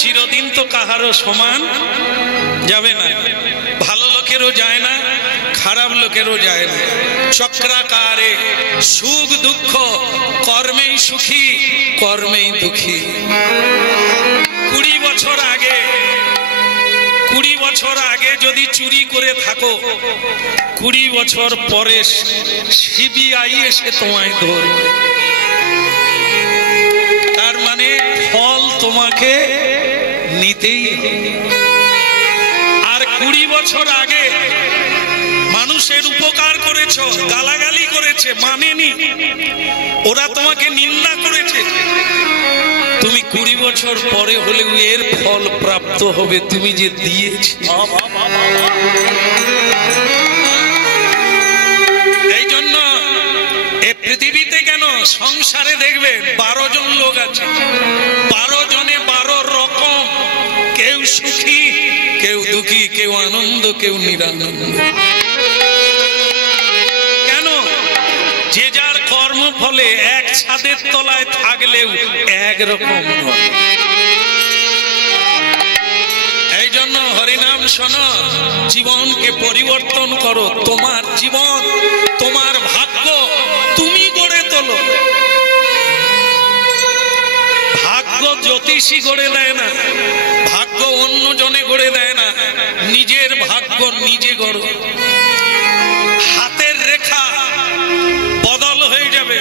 চিরদিন তো কাহারও সমান যাবে না, ভালো লোকেরও যায় না, খারাপ লোকেরও যায় না। চক্রাকারে সুখ দুঃখ, কর্মেই সুখী কর্মেই দুঃখী। 20 বছর আগে যদি চুরি করে থাকো, 20 বছর পরে সিবিআই এসে তোমায় ধরবে। তার মানে ফল তোমাকে নিতেই হবে। আর 20 বছর আগে মানুষের উপকার করেছো, গালাগালি করেছে, মানেনি, ওরা তোমাকে নিন্দা করেছে, তুমি 20 বছর পরে হলেও এর ফল প্রাপ্ত হবে, তুমি যে দিয়েছি। এই জন্য এই পৃথিবীতে কেন সংসারে দেখবে 12 জন লোক আছে, 12 জনে 12 রকম, কেউ সুখী কেউ দুঃখী, কেউ আনন্দ কেউ নিরানন্দ। কেন? যে যার কর্ম ফলে এক ছাদের তলায় থাকলেও একরকম নয়। এই জন্য হরিনাম শোনো, জীবনকে পরিবর্তন করো। তোমার জীবন, তোমার ভাগ্য তুমি গড়ে তোলো। ভাগ্য জ্যোতিষী গড়ে দেয় না, ভাগ্য অন্য জনে গড়ে দেয় না, নিজের ভাগ্য নিজে গড়ো। হাতের রেখা বদল হয়ে যাবে,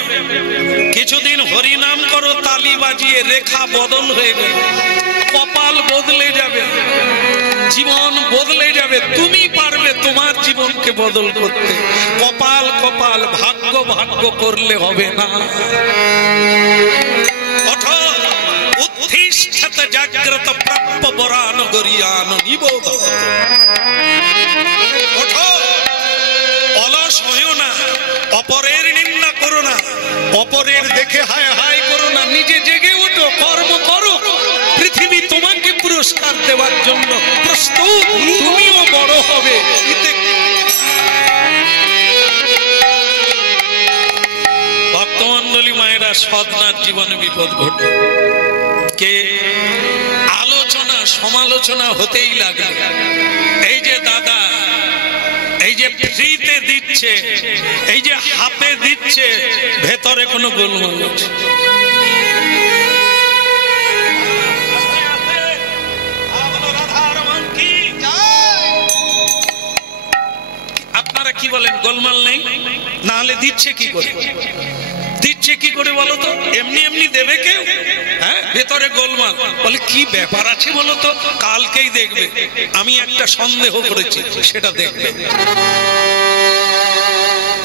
কিছুদিন হরিনাম করো, তালি বাজিয়ে রেখা বদল হয়ে গেল, কপাল বদলে যাবে, জীবন বদলে যাবে। তুমি পারবে তোমার জীবনকে বদল করতে। কপাল কপাল, ভাগ্য ভাগ্য করলে হবে না। ওঠো, উত্থিষ্ঠত জাগ্রত প্রাপ্য বরান গরিয়ান নিবোধ। ওঠো, অলস হইও না, অপরের নিন্দা করো না, অপরের দেখে হায় হায় করো না, নিজে জেগে ওঠো, কর্ম করো। পৃথিবী তোমাকে পুরস্কার দেওয়ার জন্য প্রস্তুত, তুমিও বড় হবে। ভক্তমণ্ডলী মায়েরা, সদনার জীবনে বিপদ ঘটে, কে আলোচনা সমালোচনা হতেই লাগে। এই যে দাদা, এই যে ফ্রিতে দিচ্ছে, এই যে হাফে দিচ্ছে, ভেতরে কোনো গোলমাল আছে। আপনারা কি বলেন, গোলমাল নেই? না হলে দিচ্ছে কি করে? দিচ্ছে কি করে বলো তো? এমনি এমনি দেবে কেউ? হ্যাঁ, ভেতরে গোলমাল। বলে কি ব্যাপার আছে বলো তো? কালকেই দেখবে। আমি একটা সন্দেহ করেছি, সেটা দেখবে।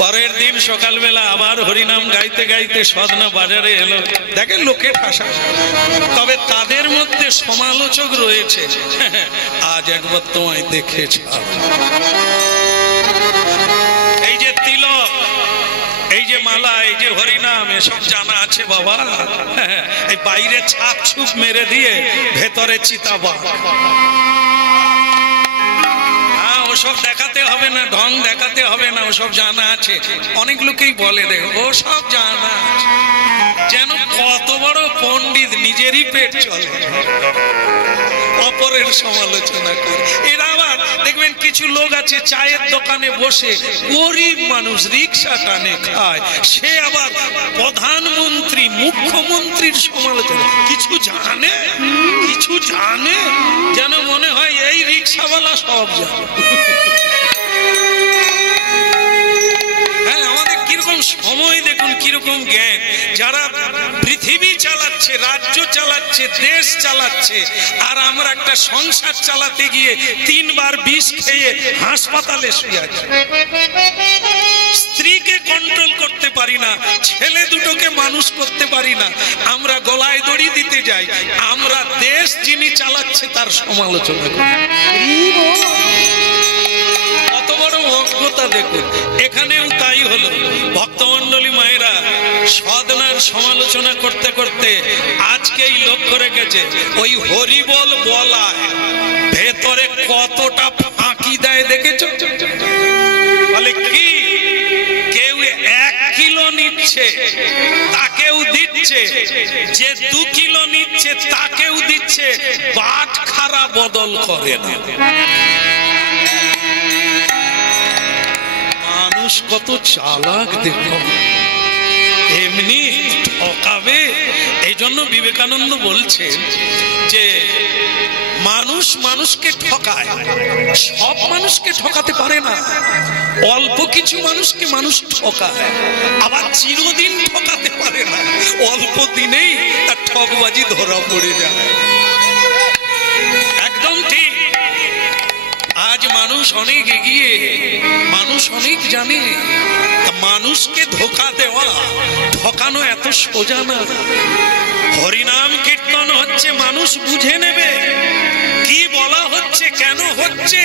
পরের দিন সকালবেলা আবার হরিনাম গাইতে গাইতে সদনা বাজারে এলো, দেখেন লোকে ঠাসা, তবে তাদের মধ্যে সমালোচক রয়েছে। আজ একবার তোমায় দেখেছ, এই যে তিলক, এই যে মালা, এই যে হরিনাম, এসব জানা আছে বাবা। এই বাইরে ছাপ ছুপ মেরে দিয়ে ভেতরে চিতাবা, ওসব দেখাতে হবে না, ঢং দেখাতে হবে না, ওসব জানা আছে। অনেক লোকেই বলে, দেখো ও সব জানা আছে, যেন কত বড় পণ্ডিত, নিজেরই পেট চলে, অপরের সমালোচনা করে। এরা আবার দেখবেন কিছু লোক আছে চায়ের দোকানে বসে, গরিব মানুষ, রিক্সা টানে খায়, সে আবার প্রধানমন্ত্রী মুখ্যমন্ত্রীর সমালোচনা। কিছু জানে, কিছু জানে, যেন মনে হয় এই রিক্সাওয়ালা সব জানে। হ্যাঁ, আমাদের কিরকম সময় দেখুন, কিরকম জ্ঞান। যারা পৃথিবী চালাচ্ছে, রাজ্য চালাচ্ছে, দেশ চালাচ্ছে, আর আমরা একটা সংসার চালাতে গিয়ে 3 বার বিষ খেয়ে হাসপাতালে শুয়ে আছি। স্ত্রীকে কন্ট্রোল করতে পারি না, ছেলে দুটোকে মানুষ করতে পারি না, আমরা গলায় দড়ি দিতে যাই। আমরা দেশ যিনি চালাচ্ছে তার সমালোচনা করি। কত বড় অজ্ঞতা দেখুন। এখানেও তাই হলো। ভক্তমণ্ডলী মায়েরা, সদনার সমালোচনা করতে করতে আজকেই লক্ষ্য রেখেছে, ওই হরিবল বলায় ভেতরে কতটা ফাঁকি দেয় দেখেছো? বলে কি, কেউ 1 কিলো নিচ্ছে, তাকেও দিচ্ছে দিচ্ছে, যে 2 কিলো নিচ্ছে তাকেও দিচ্ছে, বাটখারা বদল করে না। মানুষ কত চালাক দেখো, এমনি ঠকাবে। এই জন্য বিবেকানন্দ বলছেন যে মানুষ মানুষকে ঠকায়, সব মানুষকে ঠকাতে পারে না। অল্প কিছু মানুষকে মানুষ ঠকায়, আবার চিরদিন ঠকাতে পারে না। অল্প দিনেই তার ঠকবাজি ধরা পড়ে যায়। একদম ঠিক। আজ মানুষ অনেক এগিয়ে, মানুষ অনেক জানে, মানুষকে ধোঁকা দেওয়া, ঠকানো এত সোজা না। হরিনাম কীর্তন হচ্ছে, মানুষ বুঝে নেবে কি বলা হচ্ছে, কেন হচ্ছে।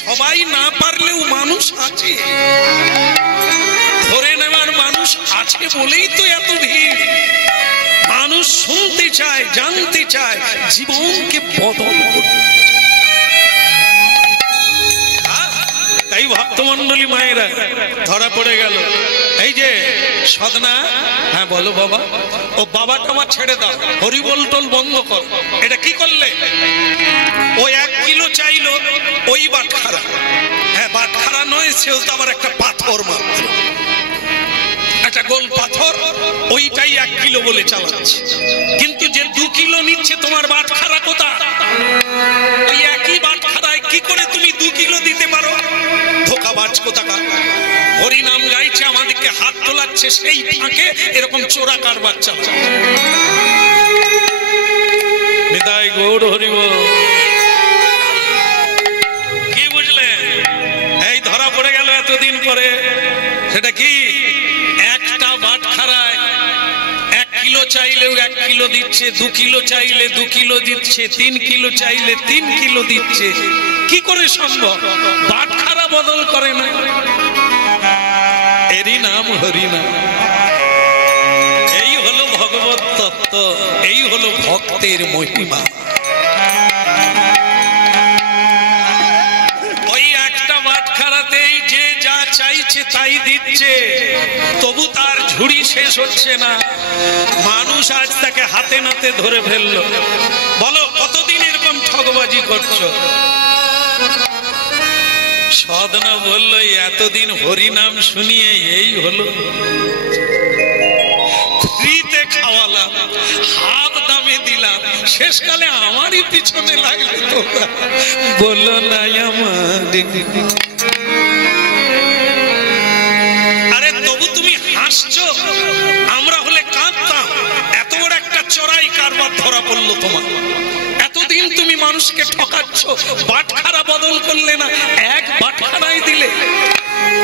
সবাই না পারলেও মানুষ আছে, ধরে নেওয়ার মানুষ আছে বলেই তো এত ভিড়। মানুষ শুনতে চায়, জানতে চায়, জীবনকে বদল করতে। তাই ভক্তমন্ডলী মায়েরা ধরা পড়ে গেল। এই যে সদনা, হ্যাঁ বলো বাবা, ও বাবাটা আমার ছেড়ে দাও, হরিবোল টোল বন্ধ কর। এটা কি করলে? ও 1 কিলো চাইলো, ওই বাটখারা। হ্যাঁ বাটখারা নয়, সেও তো আবার একটা পাথর মাত্র, একটা গোল পাথর, ওইটাই 1 কিলো বলে চালাচ্ছে। কিন্তু যে 2 কিলো নিচ্ছে, তোমার বাটখারা কোথায়? ওই একই বাটখারায় কি করে তুমি 2 কিলো দিতে পারো? ধোকাবাজ কোথাকার। হরিনাম গাইছে, আমাদেরকে হাত তোলাচ্ছে, সেই ফাঁকে এরকম চোরা কারবার চালাচ্ছে। নিতাই গৌর হরি বল। কি বুঝলেন? এই ধরা পড়ে গেল এতদিন পরে। সেটা কি? একটা বাটখারায় 1 কিলো চাইলেও 1 কিলো দিচ্ছে, 2 কিলো চাইলে 2 কিলো দিচ্ছে, 3 কিলো চাইলে 3 কিলো দিচ্ছে। কি করে সম্ভব? বাটখারা বদল করে না। এরই নাম হরিনাম। এই হলো ভগবত তত্ত্ব, এই হলো ভক্তের মহিমা। ওই একটা বাটখারাতেই যে যা চাইছে তাই দিচ্ছে, তবু তার ঝুড়ি শেষ হচ্ছে না। মানুষ আজ তাকে হাতে নাতে ধরে ফেললো। বলো কতদিন এরকম ঠকবাজি করছো? সদনা বলল, এতদিন হরিনাম শুনিয়ে এই হলো, ফ্রিতে খাওয়ালাম, হাফ দামে দিলাম, শেষকালে আমারই পিছনে লাগলে তোমরা। বললো না আমার। আরে তবু তুমি হাসছো, আমরা হলে কাঁদতাম। এত বড় একটা চোরাই কারবার ধরা পড়লো তোমার। এতদিন তুমি মানুষকে ঠকাচ্ছ, বাটখারা বদল করলে না, এক বাটখারাই দিলে।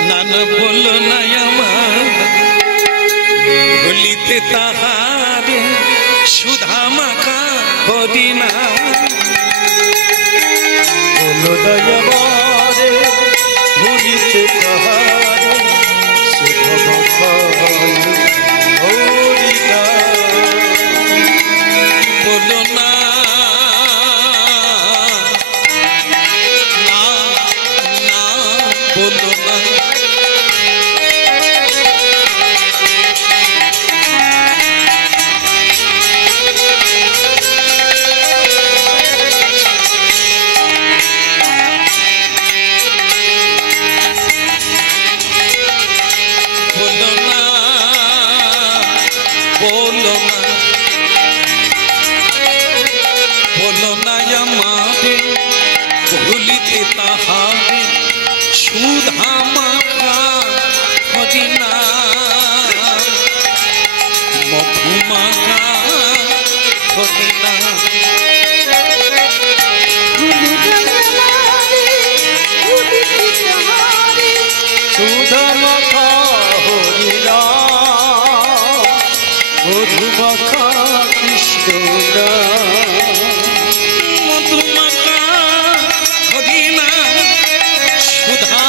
না না বললো না আমার, ভুলিতে তাহারে সুধা মাখা হরিনা। বলো দয়াবারে, ভুলিতে তাহারে সুধা মাখা হরিনা। বলো না বলো না। বলো না আমারে, ভুলিতে তাহারে সুধা মাখা হরিনা। মধু মাখা হরিনা। সুধা মাখা হরিনা, মধু মাখা কৃষ্ণ। মধু মাখা হরিনা, সুধা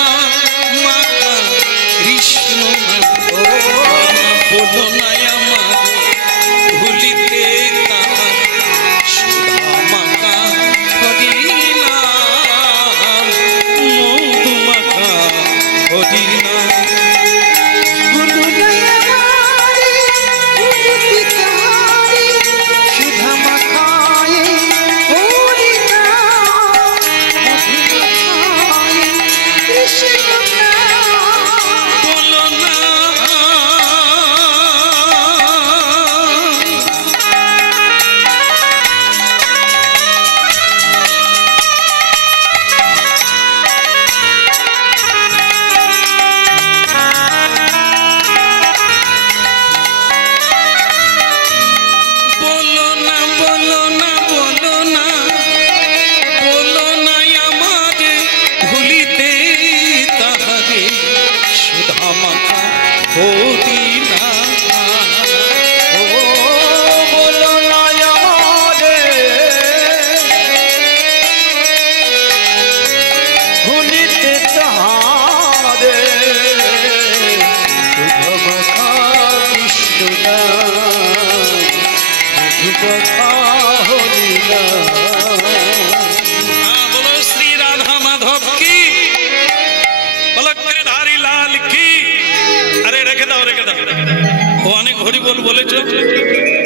গন্ডগোল বলেছ,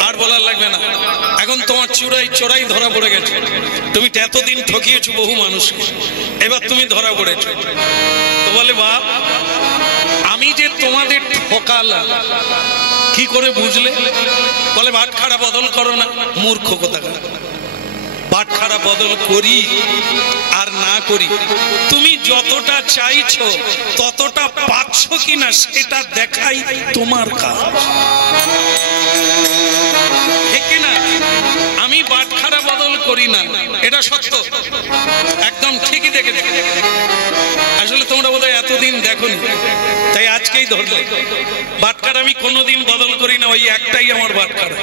আর বলার লাগবে না। এখন তোমার চোরাই ধরা পড়ে গেছে। তুমি এতদিন ঠকিয়েছো বহু মানুষকে, এবার তুমি ধরা পড়েছো। তো বলে বাপ, আমি যে তোমাদের ঠকালাম কি করে বুঝলে? বলে বাটখারা বদল করো না। মূর্খ কোথাকার, বাটখারা বদল করি আর না করি, তুমি যতটা চাইছো ততটা পাচ্ছ কিনা সেটা দেখাই তোমার কাজ, ঠিক না? আমি বাটখারা বদল করি না, এটা সত্য, একদম ঠিকই দেখে। আসলে তোমরা বোধহয় এতদিন দেখোনি, তাই আজকেই ধরলে। বাটখারা আমি কোনোদিন বদল করি না, ওই একটাই আমার বাটখারা।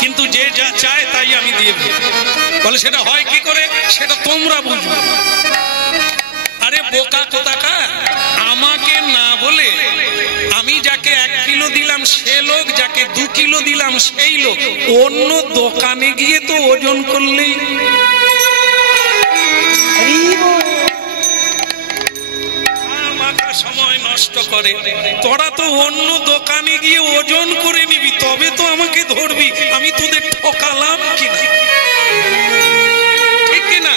কিন্তু যে যা চায় তাই আমি দিয়ে দিই। বলে সেটা হয় কি করে, সেটা তোমরা বুঝবে। আরে বোকা কোথাকার, আমাকে না বলে আমি যাকে 1 কিলো দিলাম সে লোক, যাকে 2 কিলো দিলাম সেই লোক অন্য দোকানে গিয়ে তো ওজন করলেই। সময় নষ্ট করে, তোরা তো অন্য দোকানে গিয়ে ওজন করে নিবি, তবে তো আমাকে ধরবি আমি তোদের ঠকালাম কিনা, ঠিক কিনা?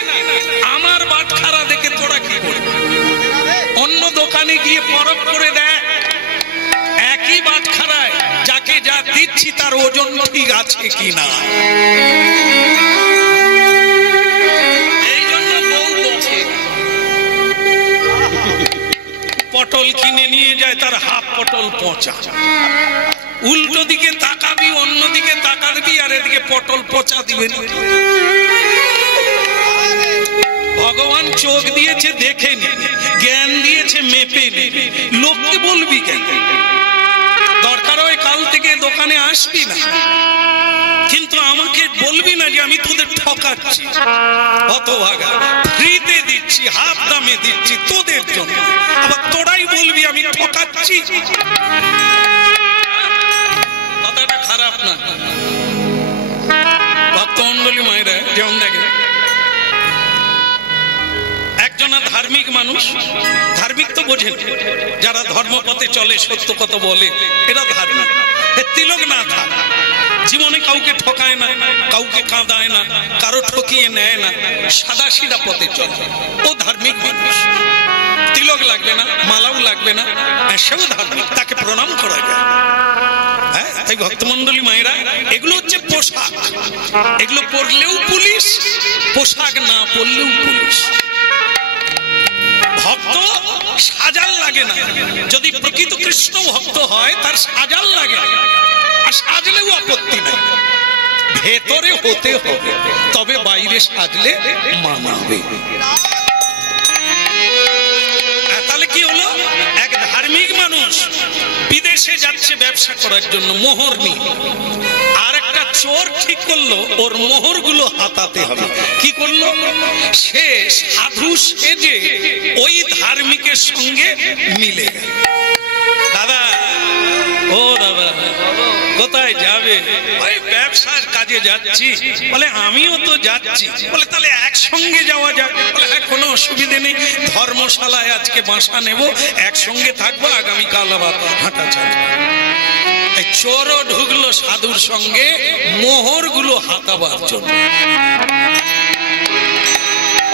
আমার বাটখারা দেখে তোরা কি করবি? অন্য দোকানে গিয়ে পরখ করে দেখ, একই বাটখারায় যাকে যা দিচ্ছি তার ওজন ঠিক আছে কিনা। এই জন্য বউ বকে, পটল কিনে নিয়ে যায়, তার হাফ পটল পচা। উল্টো দিকে তাকাবি, অন্য দিকে তাকাবি, আর এদিকে পটল পচা দিবেন। ভগবান চোখ দিয়েছে দেখে নি, জ্ঞান দিয়েছে মেপে নি, লোককে বলবি কেন? দরকার হয় কাল থেকে দোকানে আসবি না, কিন্তু আমাকে বলবি না যে আমি তোদের ঠকাচ্ছি। হতভাগা, ফ্রিতে দিচ্ছি, হাফ দামে দিচ্ছি তোদের জন্য, আবার তোরাই বলবি আমি ঠকাচ্ছি। কথাটা খারাপ না? ভক্তমন্ডলী মায়েরা, যেমন দেখে একজনা ধার্মিক মানুষ, ধার্মিক তো বোঝেন, যারা ধর্মপথে চলে, সত্য কথা বলে, এরা ধার্মিক। তিলক না থাক, জীবনে কাউকে ঠকায় না, কাউকে কাঁদায় না, কারো ঠকিয়ে নেয় না, সাদা সিধা পথে চলে, ও ধার্মিক মানুষ। তিলক লাগবে না, মালাও লাগবে না, সেও ধার্মিক, তাকে প্রণাম করা যায়। হ্যাঁ, তাই ভক্তমন্ডলী মায়েরা, এগুলো হচ্ছে পোশাক, এগুলো পরলেও পুলিশ, পোশাক না পরলেও পুলিশ। ভক্ত সাজাল লাগে না, যদি প্রকৃত কৃষ্ণ ভক্ত হয় তার সাজাল লাগে, আর সাজলেও আপত্তি নাই, ভেতরে হতে হবে, তবে বাইরে সাজলে মানাবে। তাহলে কি হলো? এক ধার্মিক মানুষ বিদেশে যাচ্ছে ব্যবসা করার জন্য, মোহর নিয়ে, আর একটা চোর ঠিক করলো ওর মোহরগুলো হাতাতে হবে। কি করলো? সে সাধু সেজে ওই ধার্মিকের সঙ্গে মিলে গেল। দাদা, ও দাদা, কোথায় যাবে? ওই ব্যবসার কাজে যাচ্ছি। বলে আমিও তো যাচ্ছি। বলে তাহলে একসঙ্গে যাওয়া যাক। বলে হ্যাঁ, কোনো অসুবিধে নেই, ধর্মশালায় আজকে বাসা নেব, একসঙ্গে থাকবো, আগামীকাল আবার হাঁটা চালাবো। চোরও ঢুকলো সাধুর সঙ্গে মোহর গুলো হাতাবার জন্য।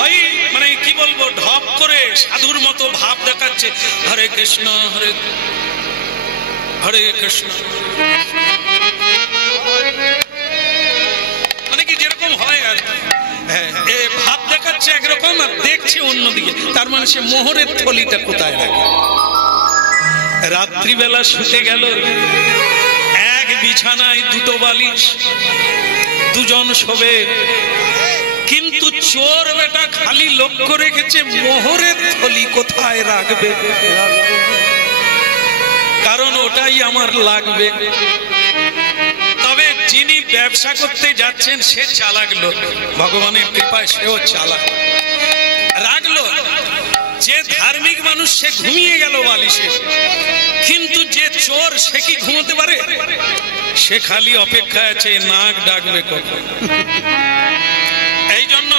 ওই মানে কি বলবো, ঢপ করে সাধুর মতো ভাব দেখাচ্ছে, হরে কৃষ্ণ হরে হরে কৃষ্ণ, মানে কি যেরকম হয় আর ভাব দেখাচ্ছে একরকম, আর দেখছে অন্যদিকে। তার মানে সে মোহরের থলিটা কোথায় রাখে। রাত্রিবেলা শুতে গেল, এক বিছানায় 2টো বালিশ, 2জন শোবে, কিন্তু চোর বেটা খালি লক্ষ্য রেখেছে মোহরের থলি কোথায় রাখবে, কারণ ওটাই আমার লাগবে। তবে যিনি ব্যবসা করতে যাচ্ছেন সে চালাক লোক, ভগবানের কৃপায় সেও চালাক, রাখলো। যে ধার্মিক মানুষ সে ঘুমিয়ে গেল বালিশে, কিন্তু যে চোর সে কি ঘুমোতে পারে? সে খালি অপেক্ষায় আছে নাক ডাকবে কখন। এই জন্য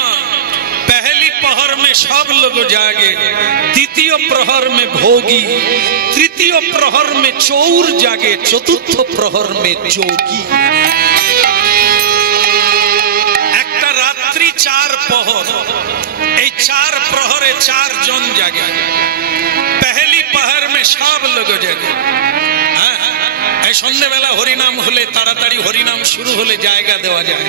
পেহলি পহর মে सब लोग जागे, द्वितीय प्रहर में भोगी, तृतीय प्रहर में चौर जागे, चतुर्थ प्रहर में जोगी। একটা রাত্রি 4 প্রহর, এই 4 প্রহরে 4 জন জাগে। पहली पहर में सब लोग जागे। এই সন্ধ্যাবেলা হরিনাম হলে তাড়াতাড়ি হরিনাম শুরু হলে জায়গা দেওয়া যায়।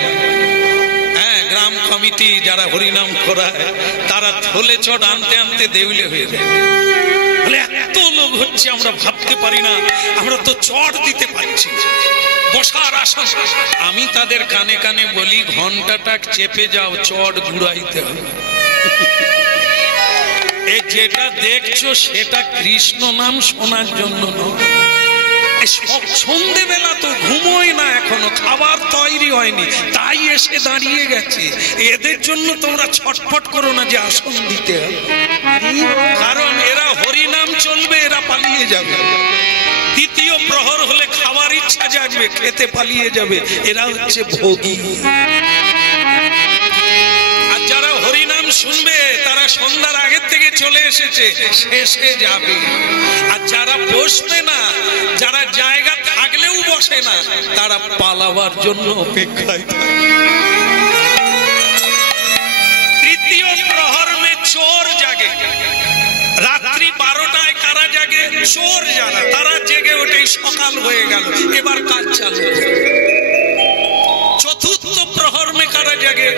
হ্যাঁ, গ্রাম কমিটি যারা হরিনাম করায় তারা থলে চট আনতে আনতে দেউলে হয়ে যায়। বলে এত লোক হচ্ছে আমরা ভাবতে পারি না, আমরা তো চট দিতে পারছি বসার আসন। আমি তাদের কানে কানে বলি ঘন্টাটা চেপে যাও, চট ঘুরাইতে হবে। এই যেটা দেখছো সেটা কৃষ্ণ নাম শোনার জন্য নয়। সন্ধ্যেবেলা তো ঘুমোয় না, এখনো খাবার তৈরি হয়নি, তাই এসে দাঁড়িয়ে গেছে। এদের জন্য তোমরা ছটফট করো না যে আসন দিতে হবে, কারণ এরা হরিনাম চলবে, এরা পালিয়ে যাবে। দ্বিতীয় প্রহর হলে খাবার ইচ্ছা জাগবে, খেতে পালিয়ে যাবে। এরা হচ্ছে ভোগী। আর যারা হরিনাম শুনবে তারা সন্ধ্যার আগের থেকে চলে এসেছে, শেষে যাবে। আর যারা বসবে না, যারা জায়গা থাকলেও বসে না, তারা পালাবার জন্য অপেক্ষায় থাকে। তৃতীয় প্রহর মে চোর জাগে। রাত্রি 12টায় কারা জাগে? চোর যারা, তারা জেগে ওঠে, সকাল হয়ে গেল, এবার কাজ চালু। চতুর্থ প্রহর মে কারা জাগে?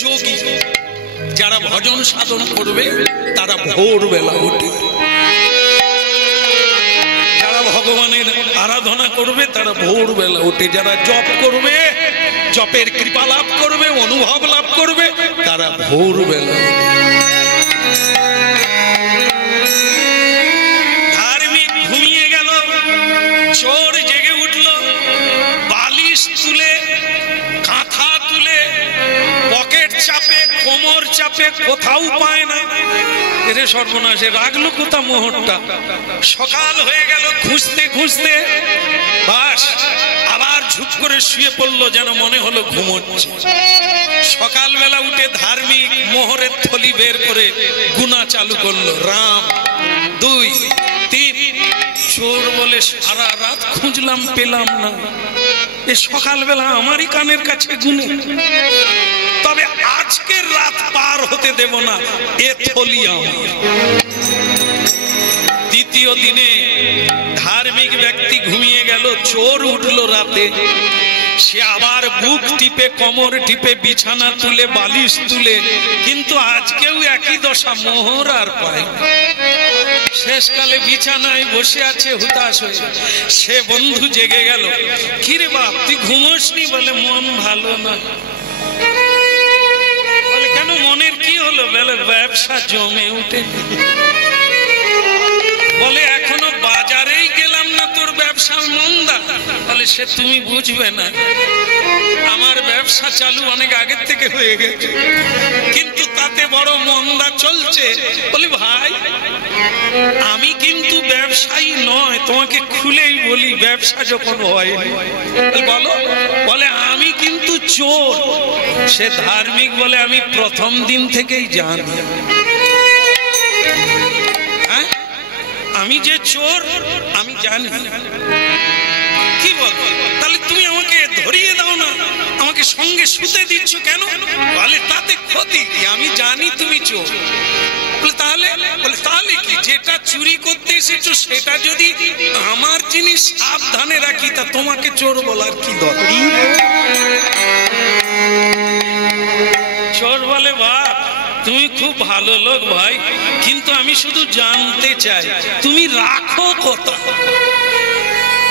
যোগী, যারা ভজন সাধন করবে তারা ভোরবেলা ওঠে। যারা ভগবানের আরাধনা করবে তারা ভোরবেলা ওঠে। যারা জপ করবে, জপের কৃপা লাভ করবে, অনুভব লাভ করবে, তারা ভোরবেলা ওঠে। ধার্মিক ঘুমিয়ে গেল, চোর জেগে উঠল, বালিশ তুলে, কাঁথা তুলে, পকেট চাপে, কোমর চাপে, কোথাও পায় না। এরে সর্বনাশে রাখলো কোথা মোহরটা। সকাল হয়ে গেল, খুঁজতে খুঁজতে বাস আবার ঝুপ করে শুয়ে পড়লো, যেন মনে হলো ঘুমোচ্ছে। সকালবেলা উঠে ধার্মিক মোহরের থলি বের করে গুনা চালু করলো, রাম 2 3। চোর বলে সারা রাত খুঁজলাম, পেলাম না। এ সকালবেলা আমারই কানের কাছে গুনে, তবে আজকের রাত পার হতে দেব না, এ থলি আমার। দ্বিতীয় দিনে ধার্মিক ব্যক্তি ঘুমিয়ে গেল, চোর উঠলো রাতে। সে আবার বুক টিপে, কোমর টিপে, বিছানা তুলে, বালিশ তুলে, কিন্তু আজকেও একই দশা, মোহর আর পায়। শেষকালে বিছানায় বসে আছে হুতাশ হয়ে। সে বন্ধু জেগে গেল, কিরে বাপ তুই ঘুমোসনি? বলে মন ভালো না। বলে কেন, মনের কি হলো? বলে ব্যবসা জমে উঠে। বলে এখনো বাজারেই গেলাম না, তোর ব্যবসা মন্দা। বলে সে তুমি বুঝবে না, আমার ব্যবসা চালু অনেক আগের থেকে হয়ে গেছে, কিন্তু তাতে বড় মন্দা চলছে। বলি ভাই আমি কিন্তু ব্যবসায়ী নয়, তোমাকে খুলেই বলি, ব্যবসা যখন হয়নি। বলো? বলে আমি কিন্তু চোর। সে ধার্মিক বলে আমি প্রথম দিন থেকেই জানি, হ্যাঁ আমি যে চোর আমি জানি। কি বল? তাহলে তুমি আমাকে ধরিয়ে দাও না, আমাকে সঙ্গে শুতে দিচ্ছ কেন? বলে তাতে ক্ষতি কি, আমি জানি তুমি চোর। তাহলে? বলে তাহলে কি, যেটা চুরি করতে এসেছো সেটা যদি আমার জিনিস সাবধানে রাখি, তা তোমাকে চোর বলার কি দরকার? চোর বলে বাপ তুমি খুব ভালো লোক ভাই, কিন্তু আমি শুধু জানতে চাই তুমি রাখো কথা।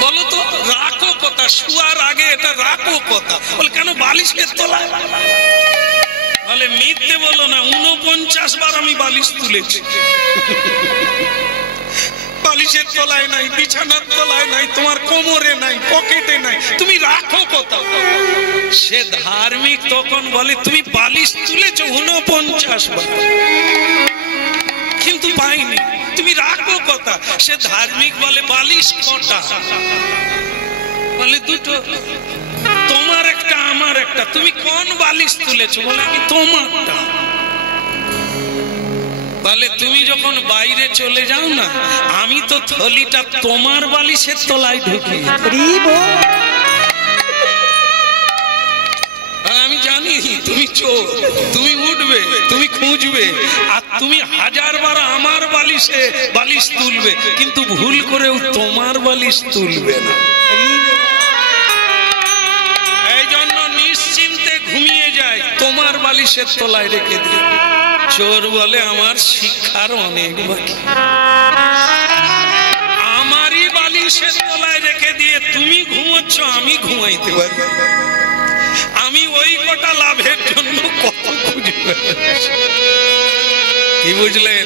বলো তো রাখো কথা, শুয়ার আগে এটা রাখো কথা। বলে কেন, বালিশের তলায়? বলে মিথ্যে বলো না, 49 বার আমি বালিশ তুলেছি। বালিশের তলায় নাই, বিছানার তলায় নাই, তোমার কোমরে নাই, পকেটে নাই, তুমি রাখো কথা। সে ধার্মিক তখন বলে তুমি বালিশ তুলেছো 49 বার, কিন্তু পাইনি, তুমি রাখো কথা। সে ধার্মিক বলে বালিশ কটা? বলে 2টো, তোমার একটা আমার একটা। তুমি কোন বালিশ তুলেছো? বলে আমি তোমারটা। বলে তুমি যখন বাইরে চলে যাও না, আমি তো থলিটা তোমার বালিশের তলায় ঢুকি। আমি জানি তুমি চোর, তুমি উঠবে, তুমি খুঁজবে, আর তুমি হাজারবার আমার বালিশে বালিশ তুলবে, কিন্তু ভুল করেও তোমার বালিশ তুলবে না। এই জন্য নিশ্চিন্তে ঘুমিয়ে যায়, তোমার বালিশের তলায় রেখে দিয়ে। চোর বলে আমার শিক্ষার অনেক বাকি, আমারই বালিশের তলায় রেখে দিয়ে তুমি ঘুমোচ্ছ, আমি ঘুমাইতে পারবো। আমি ওই কটা লাভের জন্য কত খুঁজবে। কি বুঝলেন?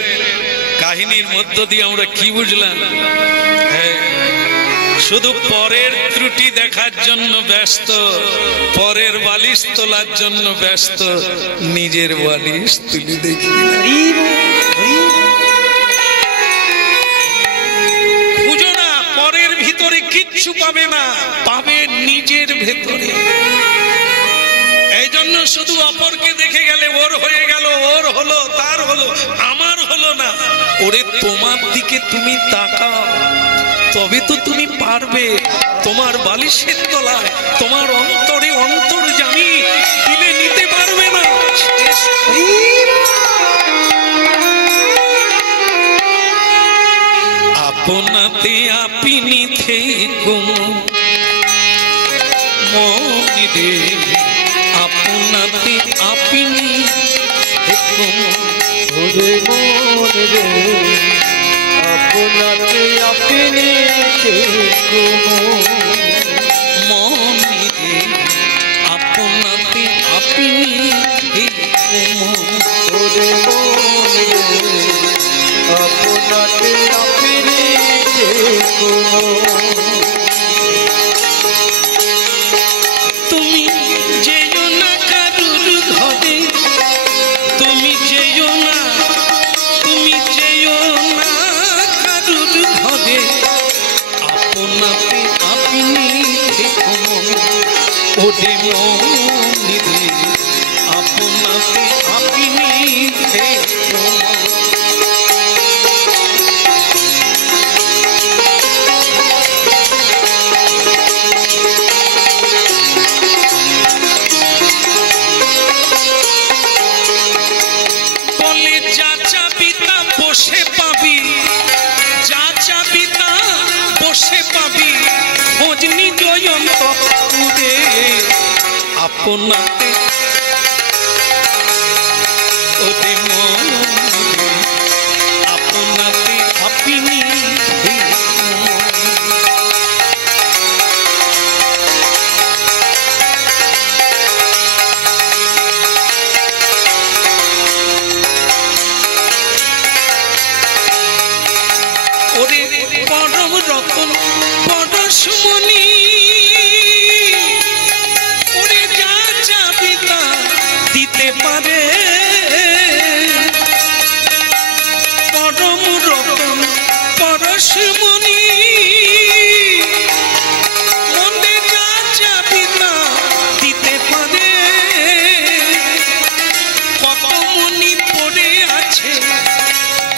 কাহিনীর মধ্য দিয়ে আমরা কি বুঝলাম? শুধু পরের ত্রুটি দেখার জন্য ব্যস্ত, পরের বালিশ তোলার জন্য ব্যস্ত, নিজের বালিশ তুলে দেখি। খুঁজো না, পরের ভিতরে কিচ্ছু পাবে না, পাবে নিজের ভেতরে। এই জন্য শুধু অপরকে দেখে গেলে ওর হয়ে গেল, ওর হলো, তার হলো, আমার হলো না। ওরে তোমার দিকে তুমি তাকাও, তবে তো তুমি পারবে। তোমার বালিশের তলায়, তোমার অন্তরে অন্তর্যামী, দিলে নিতে পারবে না। আপনাতে আপনি থেকো মনিরে, আপনাতে আপনি থেকো মনিরে, আপনাতে আপনি থেকো মনিরে, আপনাতে আপনি থেকো মনিরে, আপনাতে আপনি থেকো। তুমি যেও না কারুর ঘরে, তুমি যেও না, তুমি যেও না কারুর ঘরে, আপনাতে আপনি থেকো ওরে মনিরে, আপনাতে আপনি থেকো। বসে পাবি, যা চাবি তা বসে পাবি, খোঁজ নিজ অন্তরে, আপনাতে ওরে মনিরে, আপনাতে আপনি পরম রতন পরশমণি, ওরে যা চাবি তা দিতে পারে। পরম রতন পরশমণি, মনে যা চাবি তা দিতে পারে। কত মনি পড়ে আছে,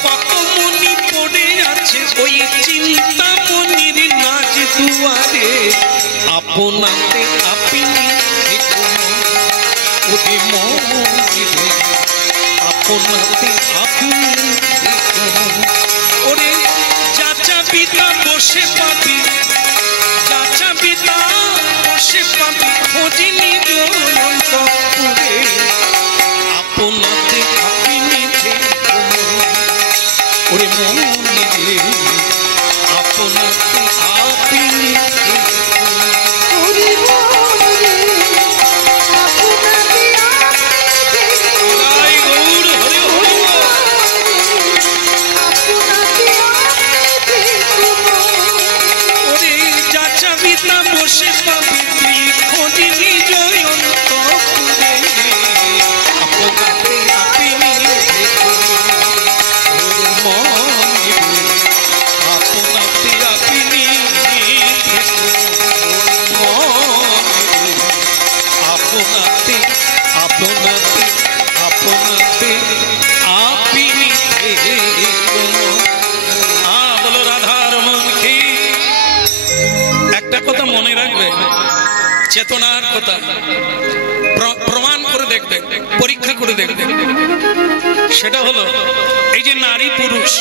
কত মনি পড়ে আছে ওই চিন্তা মনির নাচ দুয়ারে, আপনাতে আপনি থেকো ওরে মনিরে, আপনাতে আপনি থেকো ওরে। যা চাবি তা বসে পাবি, যা চাবি তা বসে পাবি, খোঁজ নিজ অন্তরে, আপনাতে আপনি থেকো ওরে মনিরে, আপনাতে আপনি থেকো ওরে মনিরে, আপনাতে আপনি থেকো। জয় গৌর হরি হরি, আপনাতে আপনি থেকো ওরে কথা মনে রাখবে, চেতনার কথা প্রমাণ করে দেখবে, পরীক্ষা করে দেখবে। সেটা হলো এই যে নারী পুরুষ,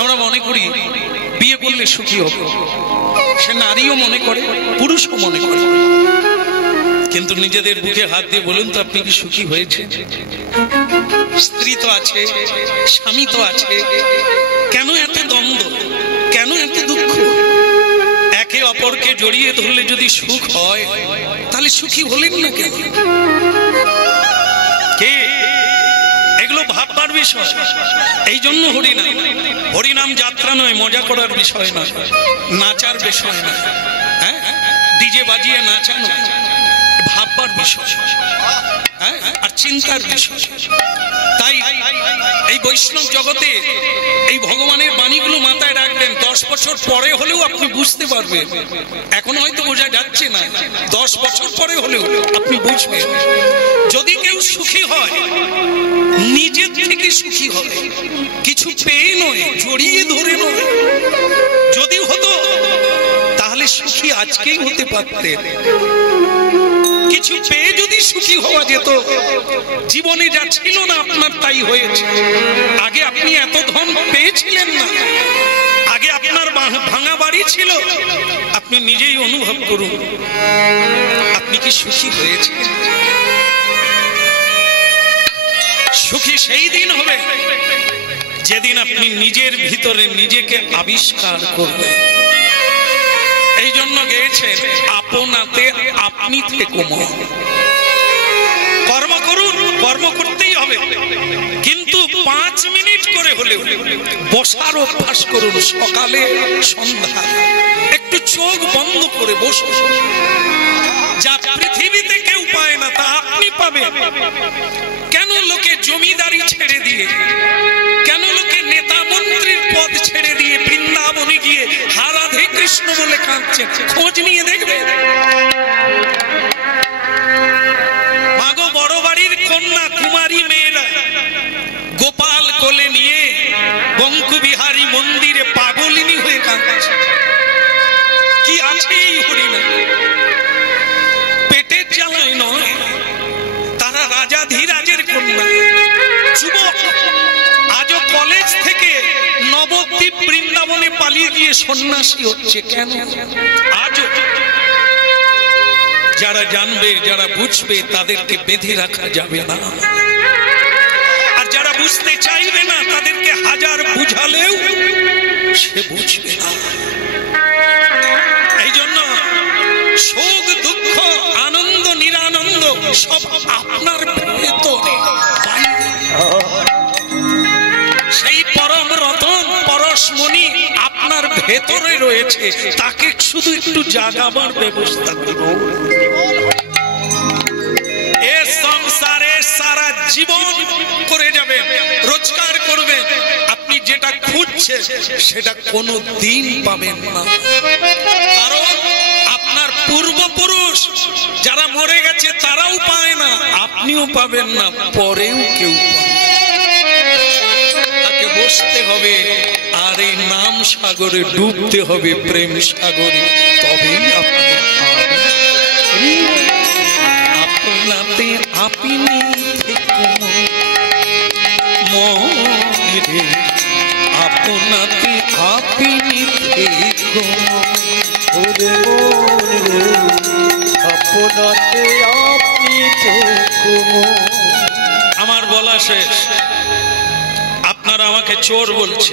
আমরা মনে করি বিয়ে করলে সুখী হব, সে নারীও মনে করে পুরুষও মনে করে, কিন্তু নিজেদের বুকে হাত দিয়ে বলুন তো আপনি কি সুখী হয়েছে? স্ত্রী তো আছে, স্বামী তো আছে, কেন এত দ্বন্দ্ব, কেন এত দুঃখ? একে অপরকে জড়িয়ে ধরলে যদি সুখ হয় তাহলে সুখী হলেন না কেন? কে? এগুলো ভাববার বিষয়। এই জন্য হরিনাম যাত্রা নয়, মজা করার বিষয় না, নাচার বিষয় না, হ্যাঁ ডিজে বাজিয়ে নাচানো, ভাববার বিষয়, হ্যাঁ আর চিন্তার বিষয়। তাই এই বৈষ্ণব জগতে এই ভগবানের বাণীগুলো মাথায় রাখবেন, 10 বছর পরে হলেও আপনি বুঝতে পারবেন। এখন হয়তো বোঝা যাচ্ছে না, 10 বছর পরে হলেও আপনি বুঝবেন। যদি কেউ সুখী হয় নিজের থেকে সুখী হয়, কিছু পেয়ে নয়, জড়িয়ে ধরে নয়। যদি হতো তাহলে সুখী আজকেই হতে পারতেন। কিছু পেয়ে যদি সুখী হওয়া যেত, জীবনে যা ছিল না আপনার তাই হয়েছে। আগে আপনি এত ধন পেয়েছিলেন না, আগে আপনার ভাঙা বাড়ি ছিল, আপনি নিজেই অনুভব করুন আপনি কি সুখী হয়েছেন। সুখী সেই দিন হবে যেদিন আপনি নিজের ভিতরে নিজেকে আবিষ্কার করবেন। এই জন্য গেয়েছেন আপনাতে আপনি থেকো মন। কর্ম করুন, কর্ম করতেই হবে, কিন্তু 5 মিনিট করে হলেও বসার অভ্যাস করুন। সকালে সন্ধ্যা একটু চোখ বন্ধ করে বসুন। যা পৃথিবীতে কেউ পায় না তা আপনি পাবেন। কেন লোকে জমিদারি ছেড়ে দিয়ে, কেন লোকে নেতা মন্ত্রীর পদ ছেড়ে দিয়ে বৃন্দাবনে গিয়ে রাধে কৃষ্ণ বলে কাঁদছে? খোঁজ নিয়ে দেখবে। মাগো বড় বাড়ির কন্যা কুমারী মেয়েরা গোপাল কোলে নিয়ে বঙ্কুবিহারী মন্দিরে পাগলিনী হয়ে কাঁদছে। কি আছে এই হরিনাম? পেটের জ্বালায় নয়, তারা রাজাধিরাজের কন্যা, যুবক। আজও কলেজ থেকে নবদ্বীপ বৃন্দাবনে পালিয়ে গিয়ে সন্ন্যাসী হচ্ছে। কেন? আজও যারা জানবে, যারা বুঝবে, তাদেরকে বেঁধে রাখা যাবে না। আর যারা বুঝতে চাইবে না, তাদেরকে হাজার বুঝালেও সে বুঝবে না। এই জন্য সুখ দুঃখ আনন্দ নিরানন্দ সব আপনার ভেতরে, সেই পরম রতন পরশমণি আপনার ভেতরে রয়েছে, তাকে শুধু একটু জাগাবার ব্যবস্থা করুন। এ সংসারে সারা জীবন করে যাবে, রোজগার করবে, আপনি যেটা খুঁজছেন সেটা কোনো দিন পাবেন না। কারণ আপনার পূর্বপুরুষ যারা মরে গেছে তারাও পায় না, আপনিও পাবেন না, পরেও কেউ পাবে। তাকে বসতে হবে আর এই নাম সাগরে ডুবতে হবে, প্রেম সাগরে, তবেই আপনি আপনাতে আপনি থেকো মনে রে, আপনাতে আপনি থেকো ওরে মনে, আপনাতে আপনি থেকো। আমার বলা শেষ। আপনারা আমাকে চোর বলছে,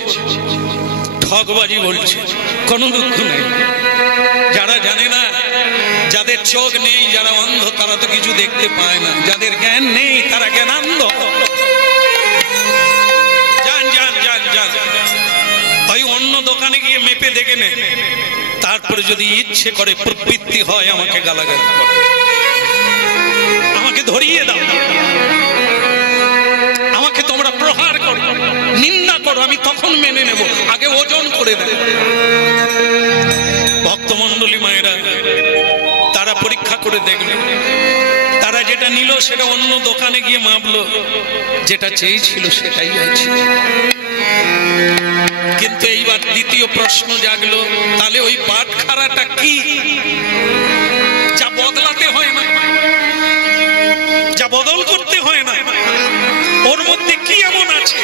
ঠকবাজি বলছে, কোনো দুঃখ নেই। যারা জানে না, যাদের চোখ নেই, যারা অন্ধ, তারা তো কিছু দেখতে পায় না। যাদের জ্ঞান নেই তারা জ্ঞানান্ধ। যান যান যান যান, ওই অন্য দোকানে গিয়ে মেপে দেখে নে, তারপরে যদি ইচ্ছে করে প্রবৃত্তি হয় আমাকে গালাগালি করে, আমাকে ধরিয়ে দাও, আমাকে তোমরা প্রহার করো, নিন্দা করো, আমি তখন মেনে নেব। আগে ওজন করে দেব। ভক্তমণ্ডলী মায়েরা তারা পরীক্ষা করে দেখলেন, তারা যেটা নিল সেটা অন্য দোকানে গিয়ে মাপলো, যেটা চেয়েছিল সেটাই আছে। কিন্তু এইবার দ্বিতীয় প্রশ্ন জাগলো, তাহলে ওই বাটখারাটা কি, যা বদলাতে হয় না, যা বদল করতে হয় না, ওর মধ্যে কি এমন আছে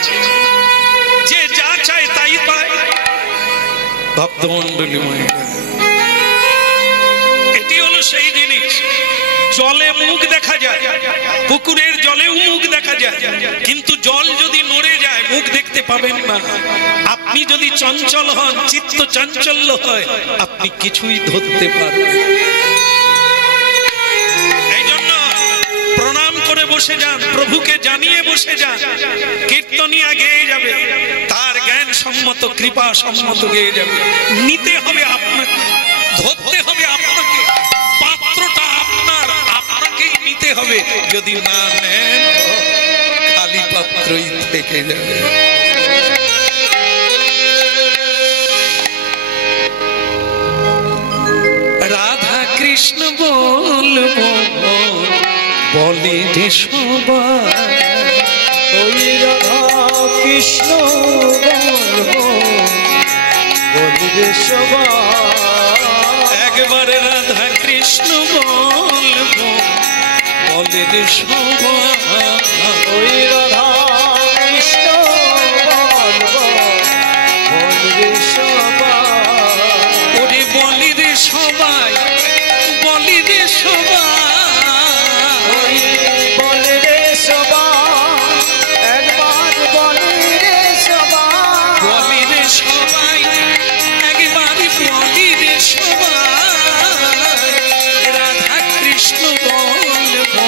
যে যা চায় তাই পায়? ভক্তমণ্ডলী মায়েরা, এটি হলো সেই জিনিস। জলে মুখ দেখা যায়, পুকুরের জলেও মুখ দেখা যায়, কিন্তু জল যদি নড়ে যায় মুখ দেখতে পাবেন না। আপনি যদি চঞ্চল হন, চিত্ত চাঞ্চল্য হয়, আপনি কিছুই ধরতে পারবেন। এই জন্য প্রণাম করে বসে যান, প্রভুকে জানিয়ে বসে যান, কীর্তনিয়া গেয়ে যাবে, তার জ্ঞান সম্মত কৃপা সম্মত গেয়ে যাবে। নিতে হবে আপনাকে, ধরতে হবে আপনাকে, পাত্রটা আপনার, আপনাকেই নিতে হবে। যদি না নেন খালি পাত্রই থেকে যাবে। রাধা কৃষ্ণ বলবো বলে রে সবাই, ওই রাধা কৃষ্ণ বলবো বলে রে সবাই। একবার রাধা কৃষ্ণ বলবো বলে রে সবাই, ওই রাধা কৃষ্ণ বলবো বলে রে সবাই। ওরে বলি রে সবাই, বলি রে সবাই, বলে রে সবাই, একবার বলে রে সবাই। বলি রে সবাই, একবার বলি রে সবাই। রাধা কৃষ্ণ বলবো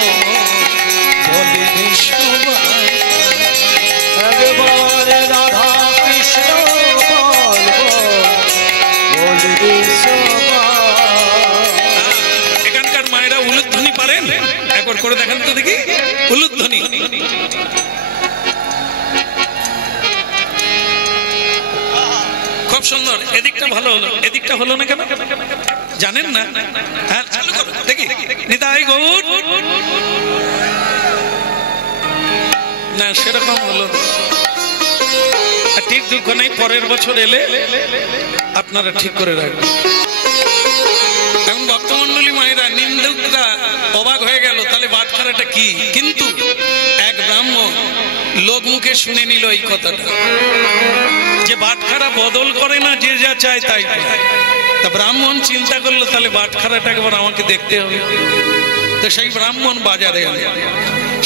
বলি রে সবাই, একবার রাধা কৃষ্ণ বলবো বলে রে সবাই। এখানকার মায়েরা উলুধ্বনি পারেন? একবার করে দেখান তো দেখি উলুধ্বনি। খুব সুন্দর। এদিকটা ভালো হলো, এদিকটা হলো না কেন জানেন না? হ্যাঁ চালু করো দেখি। নিতাই গৌর না, সেরকম হলো না। ঠিক দুঃখ নেই, পরের বছর এলে আপনারা ঠিক করে রাখবেন। এখন ভক্তমণ্ডলী মায়েরা, নিন্দুকরা অবাক হয়ে গেল, তাহলে বাটখারাটা কি? কিন্তু এক ব্রাহ্মণ লোক মুখে শুনে নিল এই কথাটা, যে বাটখারা বদল করে না, যে যা চায় তাই পায়। তা ব্রাহ্মণ চিন্তা করলো, তাহলে বাটখারাটা একবার আমাকে দেখতে হবে। তো সেই ব্রাহ্মণ বাজারে এলো।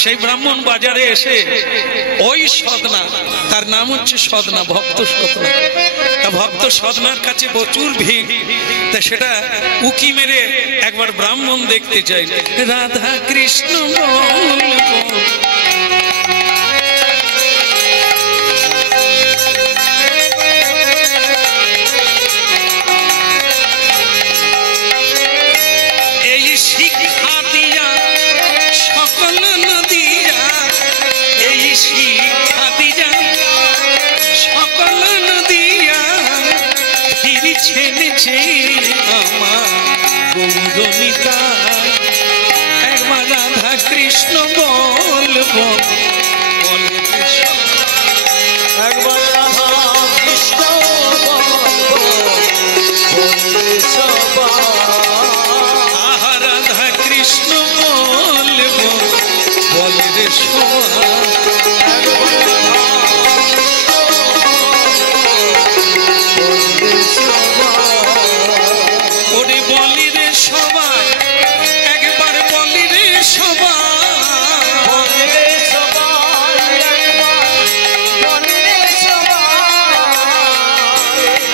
সেই ব্রাহ্মণ বাজারে এসে ওই সদনা, তার নাম হচ্ছে সদনা, ভক্ত সদনা। তা ভক্ত সদনার কাছে প্রচুর ভিড়। তা সেটা উকি মেরে একবার ব্রাহ্মণ দেখতে চাই। রাধা কৃষ্ণ বলবো এই শিক্ষা দিয়া সকল নদিয়া, এই শিক্ষা দিয়া সকল নদিয়া, ফিরছে নেছে আমার গৌরমিতায়। একবার রাধা কৃষ্ণ বলবো বলে রে সবাই, একবার রাধা কৃষ্ণ বলবো বলে রে সবাই। আহা রাধা কৃষ্ণ বলবো বলে রে সবাই। ওরে বলি রে সবাই, একবার বলি রে সবাই,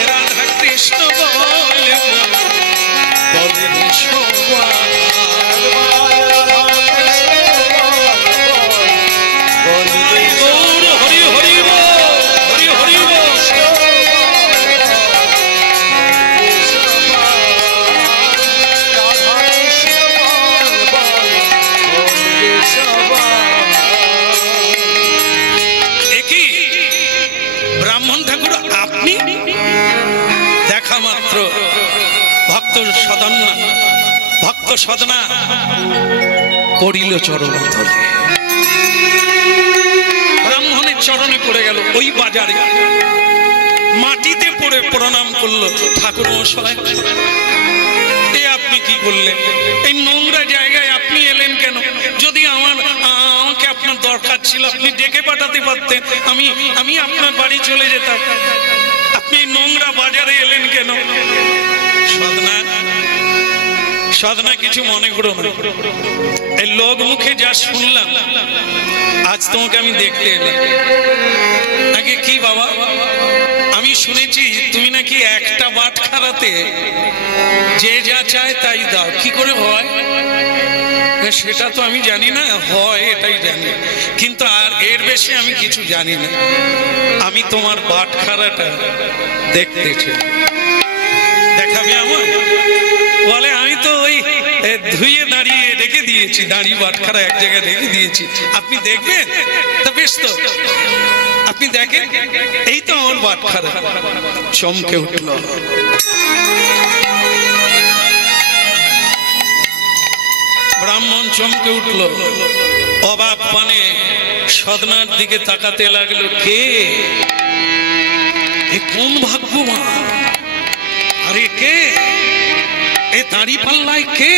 রাধা কৃষ্ণ বলবো বলে রে সবাই। গৌর হরি হরি বল, হরি হরি বল। একই ব্রাহ্মণ ঠাকুর আপনি? দেখা মাত্র ভক্ত সদনা, ভক্ত সদনা পড়িল চরণতলে। ব্রাহ্মণের চরণে পড়ে গেল ওই বাজারে, মাটিতে পড়ে প্রণাম করলো। ঠাকুর মশাই, এ আপনি কি করলেন? এই নোংরা জায়গায় আপনি এলেন কেন? যদি আমাকে আপনার দরকার ছিল আপনি ডেকে পাঠাতে পারতেন, আমি আপনার বাড়ি চলে যেতাম। আপনি নোংরা বাজারে এলেন কেন? সাধনা কিছু মনে করো না, এই লোক মুখে যা শুনলাম আজ তোমাকে আমি দেখতে এলাম। আগে কি বাবা, আমি শুনেছি তুমি নাকি একটা বাটখারাতে যে যা চায় তাই দাও। কি করে হয় সেটা তো আমি জানি না, হয় এটাই জানি, কিন্তু আর এর বেশি আমি কিছু জানি না। আমি তোমার বাটখারাটা দেখতে চাই, দেখাবে আমার? বলে আমি তো ওই ধুয়ে দাঁড়িয়ে রেখে দিয়েছি, দাঁড়ি বাটখারা এক জায়গায় রেখে দিয়েছি, আপনি দেখবেন? তা বেশ, তো আপনি দেখেন, এই তো আমার বাটখারা। চমকে উঠল। ব্রাহ্মণ চমকে উঠল, অবাক পানে সদনার দিকে তাকাতে লাগলো। কে? এ কোন ভাগ্যবান? আরে কে এ দাঁড়ি পাল্লায়? কে?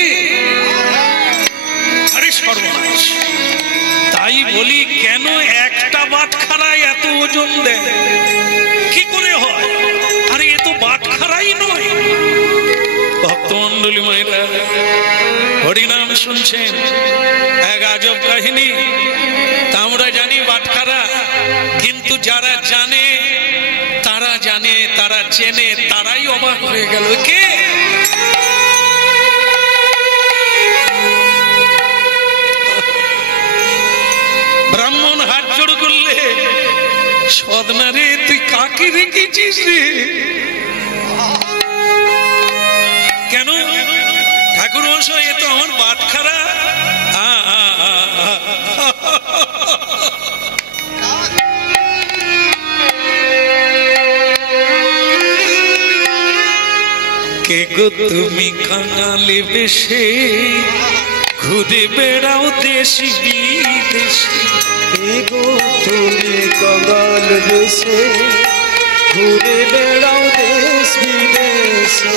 আরে সর্বনাশ! তাই বলি, কেন একটা বাটখারায় এত ওজন দেয়? কি করে হয়? আরে এ তো বাটখারাই নয়। ভক্তমন্ডলী মায়েরা, হরিনাম শুনছেন, এক আজব কাহিনী। তা আমরা জানি বাটখারা, কিন্তু যারা জানে, তারা চেনে, তারাই অবাক হয়ে গেল। কে? ব্রাহ্মণ হাত জোড় করলে, সদনা রে তুই কাকে রেখেছিস রে? কেন? ঠাকুর মশাই, এ তো আমার বাটখারা। কে গো তুমি কাঙালে বেশে ঘুরে বেড়াও দেশ বিদেশে? কে গো তুমি কাঙাল বেশে ঘুরে বেড়াও দেশ বিদেশে?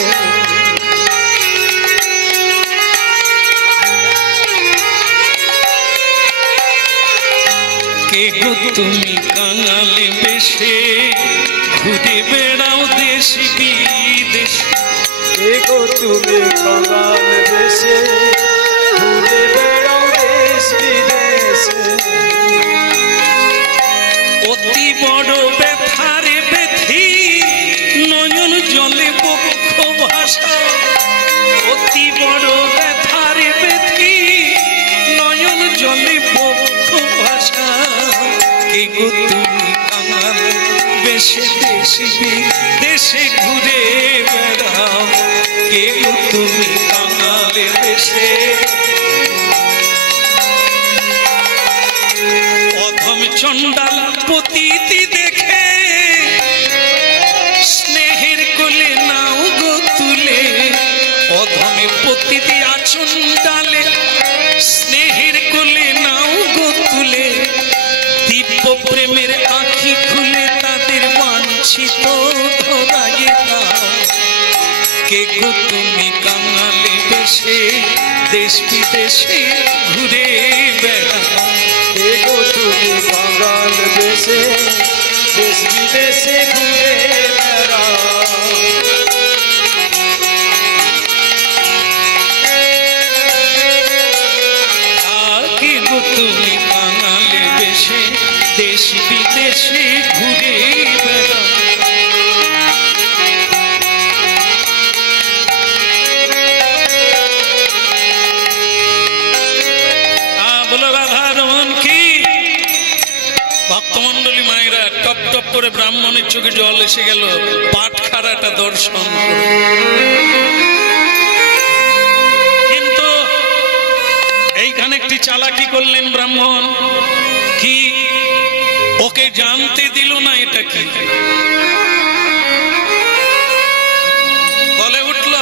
কে গো তুমি কাঙালে বেশে ঘুরে বেড়াও দেশ বিদেশে? কে গো তুমি কাঙাল বেশে ঘুরে বেড়াও দেশ বিদেশে? অতি বড় ব্যথারে ব্যথি নয়ন জলে বক্ষ ভাষা। অতি বড় ব্যথারে ব্যথি নয়ন জলে বক্ষ ভাষা। কে গো তুমি কাঙাল বেশে দেশ বিদেশে ঘুরে বেড়াও? কে গো তুমি কাঙাল বেশে? অধম চণ্ডাল পতিতি দেখে স্নেহের কোলে নাও গো তুলে। অধমে পতিতি আচণ্ডালে স্নেহের কোলে নাও গো তুলে। দিব্য প্রেমের আঁখি খুলে তাদের বাঞ্ছিত ধরায়ে দাও। কে গো তুমি কাঙালে বেশে দেশ বিদেশে ঘুরে বেড়াও? কে গো তুমি কাঙাল বেশে দেশ বিদেশে ঘুরে বেড়াও? কে গো তুমি কাঙালে বেশে দেশ বিদেশে ঘুরে বেড়াও? বলো রাধা রমন কি? ভক্তমন্ডলী মায়েরা, টপ টপ করে ব্রাহ্মণের চোখে জল এসে গেল পাটখারাটা দর্শন করে। কিন্তু এইখানে একটি চালাকি করলেন ব্রাহ্মণ। কি? ওকে জানতে দিল না এটা কি। বলে উঠল,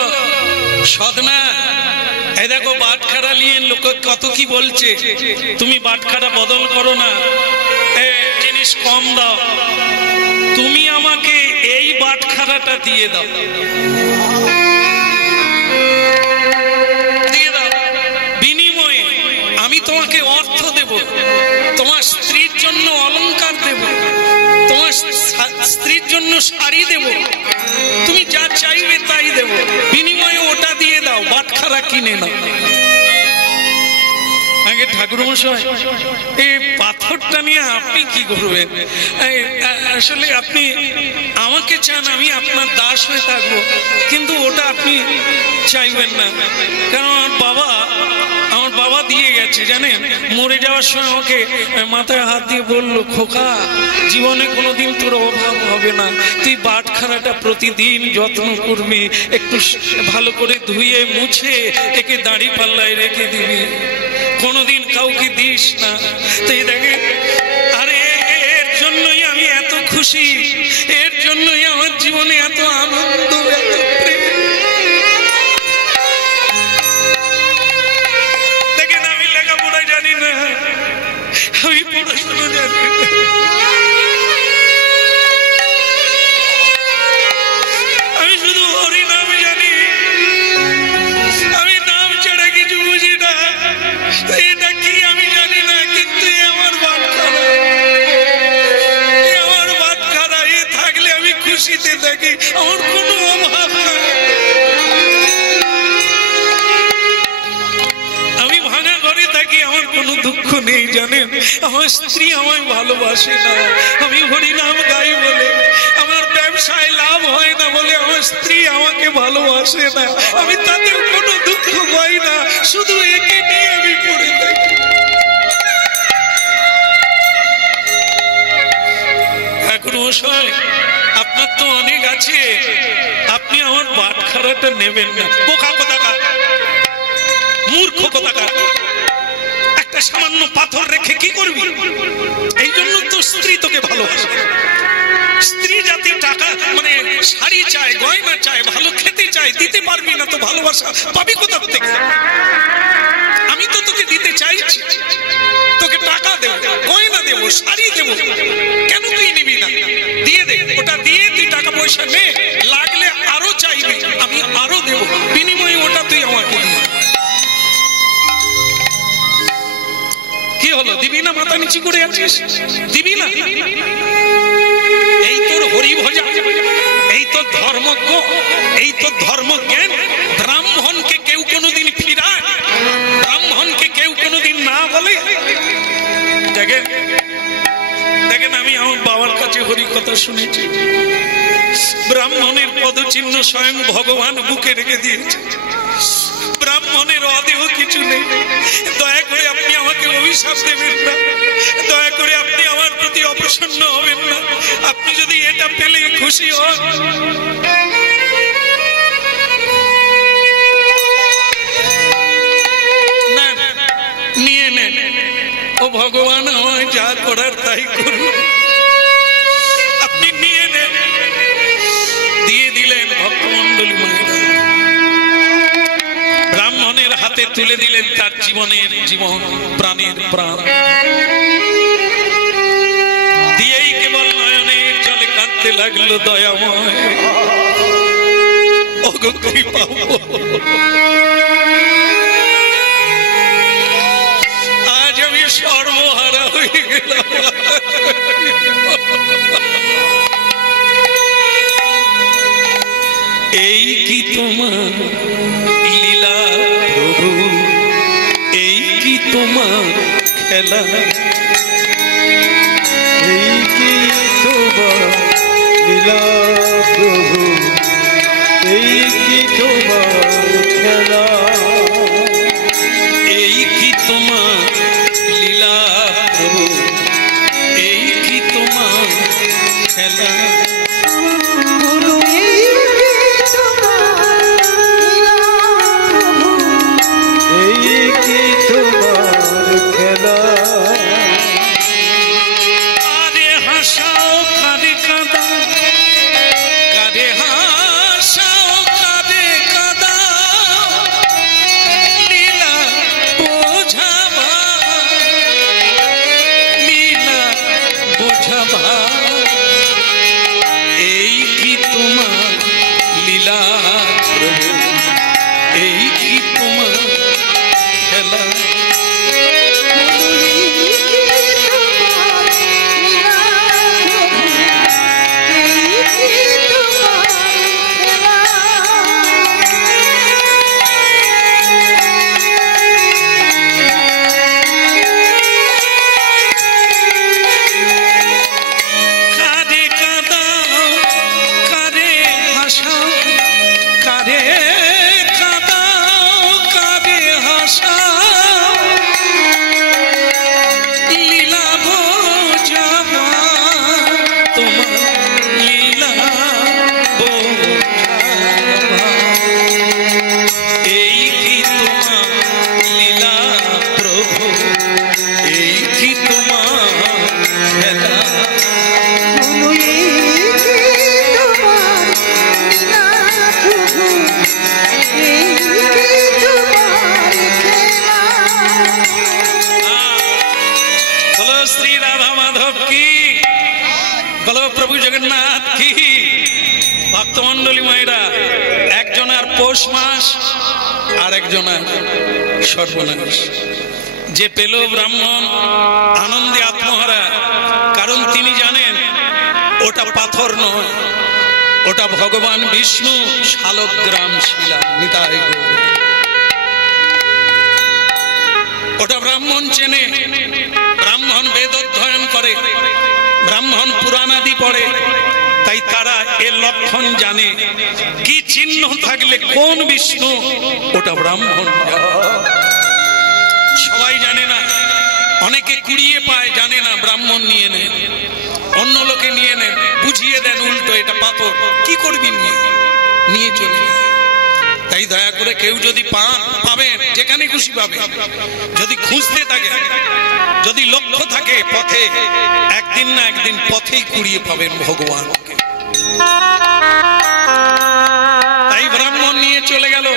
সদনা, এই দেখো বাটখারা নিয়ে লোক কত কি বলছে, তুমি বাটখারা বদল করো না, জিনিস কম দাও, তুমি আমাকে এই বাটখারাটা দিয়ে দাও, বিনিময়ে আমি তোমাকে অর্থ দেব, তোমার স্ত্রীর জন্য অলংকার দেব, তোমার স্ত্রীর জন্য শাড়ি দেব, তুমি যা চাইবে তাই দেব, বিনিময়ে ওটা দিয়ে দাও, বাটখারা কিনে নাও। আগে ঠাকুরমশাই এই পাথরটা নিয়ে আপনি কি করবেন? আসলে আপনি আমাকে চান আমি আপনার দাস হয়ে থাকবো, কিন্তু ওটা আপনি চাইবেন না, কারণ আমার বাবা দিয়ে গেছে জানেন, মরে যাওয়ার সময় আমাকে মাথায় হাত দিয়ে বললো, খোকা জীবনে কোনোদিন তোর অভাব হবে না, তুই বাটখারাটা প্রতিদিন যত্ন করবি, একটু ভালো করে ধুয়ে মুছে একে দাড়ি পাল্লায় রেখে দিবি, কোনোদিন কাউকে দিস না। তাই দেখে, আরে এর জন্যই আমি এত খুশি, এর জন্যই আমার জীবনে এত আনন্দ, এত প্রেম। দেখেন আমি লেখাপড়া জানি না, আমি পড়াশোনা জানি না, আমি শুধু হরি নাম জানি, আমি নাম ছাড়া কিছু বুঝি না, এটা কি আমি জানি না, কিন্তু আমার বাটখারা, আমার বাটখারা এ থাকলে আমি খুশিতে থাকি, আমার কোনো অভাব নাই। আমি ভাঙা ঘরে থাকি, আমার কোনো দুঃখ নেই জানেন, আমার স্ত্রী আমায় ভালোবাসে না, আমি হরিনাম গাই বলে, আমার ব্যবসায় লাভ হয় না বলে আমার স্ত্রী আমাকে ভালোবাসে না, আমি তাদের কোনো দুঃখ পাই না, শুধু একে নিয়ে আমি পড়ে থাকি। এখন মশাই আপনার তো অনেক আছে, আপনি আমার বাটখারাটা নেবেন না, বোকা কোথাকার, মূর্খ কোথাকার, একটা সামান্য পাথর রেখে কি করবি? এই জন্য তো স্ত্রী তোকে ভালোবাসে, স্ত্রী জাতি টাকা মানে শাড়ি চায়, গয়না চায়, ভালো খেতে চায়, দিতে পারবি না তো ভালোবাসা পাবি কোথা থেকে? আমি তো তোকে দিতে চাইছি, তোকে টাকা দেবো, গয়না দেবো, শাড়ি দেবো, কেন তুই নিবি না? দিয়ে দে, ওটা দিয়ে তুই টাকা পয়সা নে, লাগলে আরো চাইবি, আমি আরো দেবো, বিনিময়ে ওটা তুই আমাকে দিবি। কি হলো, দিবি না? মাথা নিচু করে আছিস, দিবি না? এই তোর হরি ভজা, এই তোর ধর্মজ্ঞ, এই তোর ধর্মজ্ঞান। ব্রাহ্মণকে কেউ কোনোদিন ফিরায়, ব্রাহ্মণকে কেউ কোনোদিন না বলে। দেখেন দেখেন, আমি আমার বাবার কাছে হরি কথা শুনেছি, ব্রাহ্মণের পদচিহ্ন স্বয়ং ভগবান বুকে রেখে দিয়েছে, ব্রাহ্মণের অদেহ কিছু নেই। দয়া করে আপনি আমাকে অভিশাপ দেবেন না, দয়া করে আপনি আমার প্রতি অপ্রসন্ন হবেন না, আপনি যদি এটা পেলে খুশি হন। না, নিয়ে নেন, ও ভগবান আমায় যা করার তাই করুন, আপনি নিয়ে নেন। দিয়ে দিলেন ভক্তমণ্ডলী মহিলা, ব্রাহ্মণের হাতে তুলে দিলেন তার জীবনের জীবন, প্রাণের প্রাণ, দিয়েই কেবল নয়নের জলে কাঁদতে লাগলো, দয়াময় ওগো কৃপা, আজ আমি সর্বহারা হয়ে গেলাম। এই কি তোমার লীলা প্রভু, এই কি তোমার খেলা, এই কি তোমার লীলা প্রভু, এই কি তোমার খেলা, এই কি তোমার লীলা প্রভু, এই কি তোমার খেলা, এই কি তোমার খেলা, কারে হাসাও কারে কাঁদা, কারে হাসাও কারে কাঁদা, লীলা যাবা এই কি তোমার লীলা প্রভু এই কি তোমার খেলা প্রভু জগন্নাথ কি ভক্তমন্ডলী মায়েরা একজনের পৌষ মাস আর একজনের সর্বনাশ যে পেল ব্রাহ্মণ আনন্দে আত্মহারা কারণ তিনি জানেন ওটা পাথর নয় ওটা ভগবান বিষ্ণু শালগ্রাম শিলা নিতাই গৌর ওটা ব্রাহ্মণ চেনে ব্রাহ্মণ বেদ অধ্যয়ন করে ব্রাহ্মণ পুরাণাদি পড়ে তাই তারা এর লক্ষণ জানে কি চিহ্ন থাকলে কোন বিষ্ণু ওটা ব্রাহ্মণ সবাই জানে না অনেকে কুড়িয়ে পায় জানে না ব্রাহ্মণ নিয়ে নেন অন্য লোকে নিয়ে নেন বুঝিয়ে দেন উল্টো এটা পাথর কি করবি নিয়ে চলে যায় তাই দয়া করে কেউ যদি পাবেন যেখানে খুশি পাবে যদি খুঁজতে থাকে যদি লক্ষ্য থাকে পথে একদিন না একদিন পথেই কুড়িয়ে পাবেন ভগবানকে তাই ব্রাহ্মণ নিয়ে চলে গেল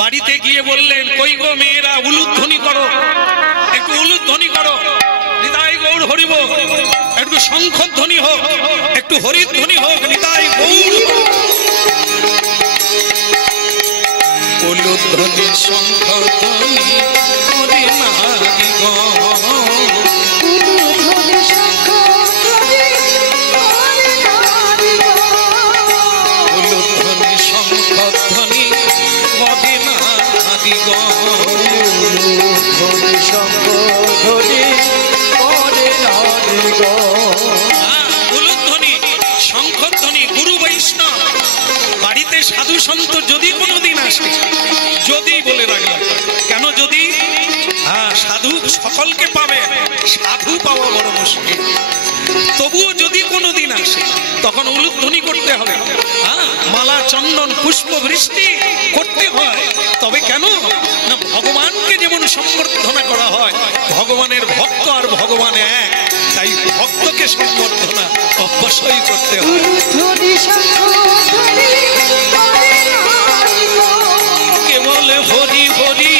বাড়িতে গিয়ে বললেন কই গো মেয়েরা উলুধ্বনি করো একটু উলুধ্বনি করো নিতাই গৌর হরিব একটু শঙ্খধ্বনি হোক একটু হরিধ্বনি হোক নিতাই গৌর উলুধ্বনি শঙ্খধ্বনি হরি নারী গো উলুধ্বনি শঙ্খধ্বনি হরি নারী গো উলুধ্বনি শঙ্খধ্বনি হরি নারী গো উলুধ্বনি শঙ্খধ্বনি গুরু বৈষ্ণব বাড়িতে সাধু সন্ত যদি কোনোদিন আসে যদি বলে রাখলাম কেন যদি সাধু সকলকে পাবে সাধু পাওয়া বড় মুশকিল তবুও যদি কোনোদিন আসে তখন উলুধ্বনি করতে হবে মালা চন্দন পুষ্প বৃষ্টি করতে হয় তবে কেন না ভগবানকে যেমন সম্বর্ধনা করা হয় ভগবানের ভক্ত আর ভগবান এক তাই ভক্তকে সম্বর্ধনা অবশ্যই করতে হয় কেবল হরি হরি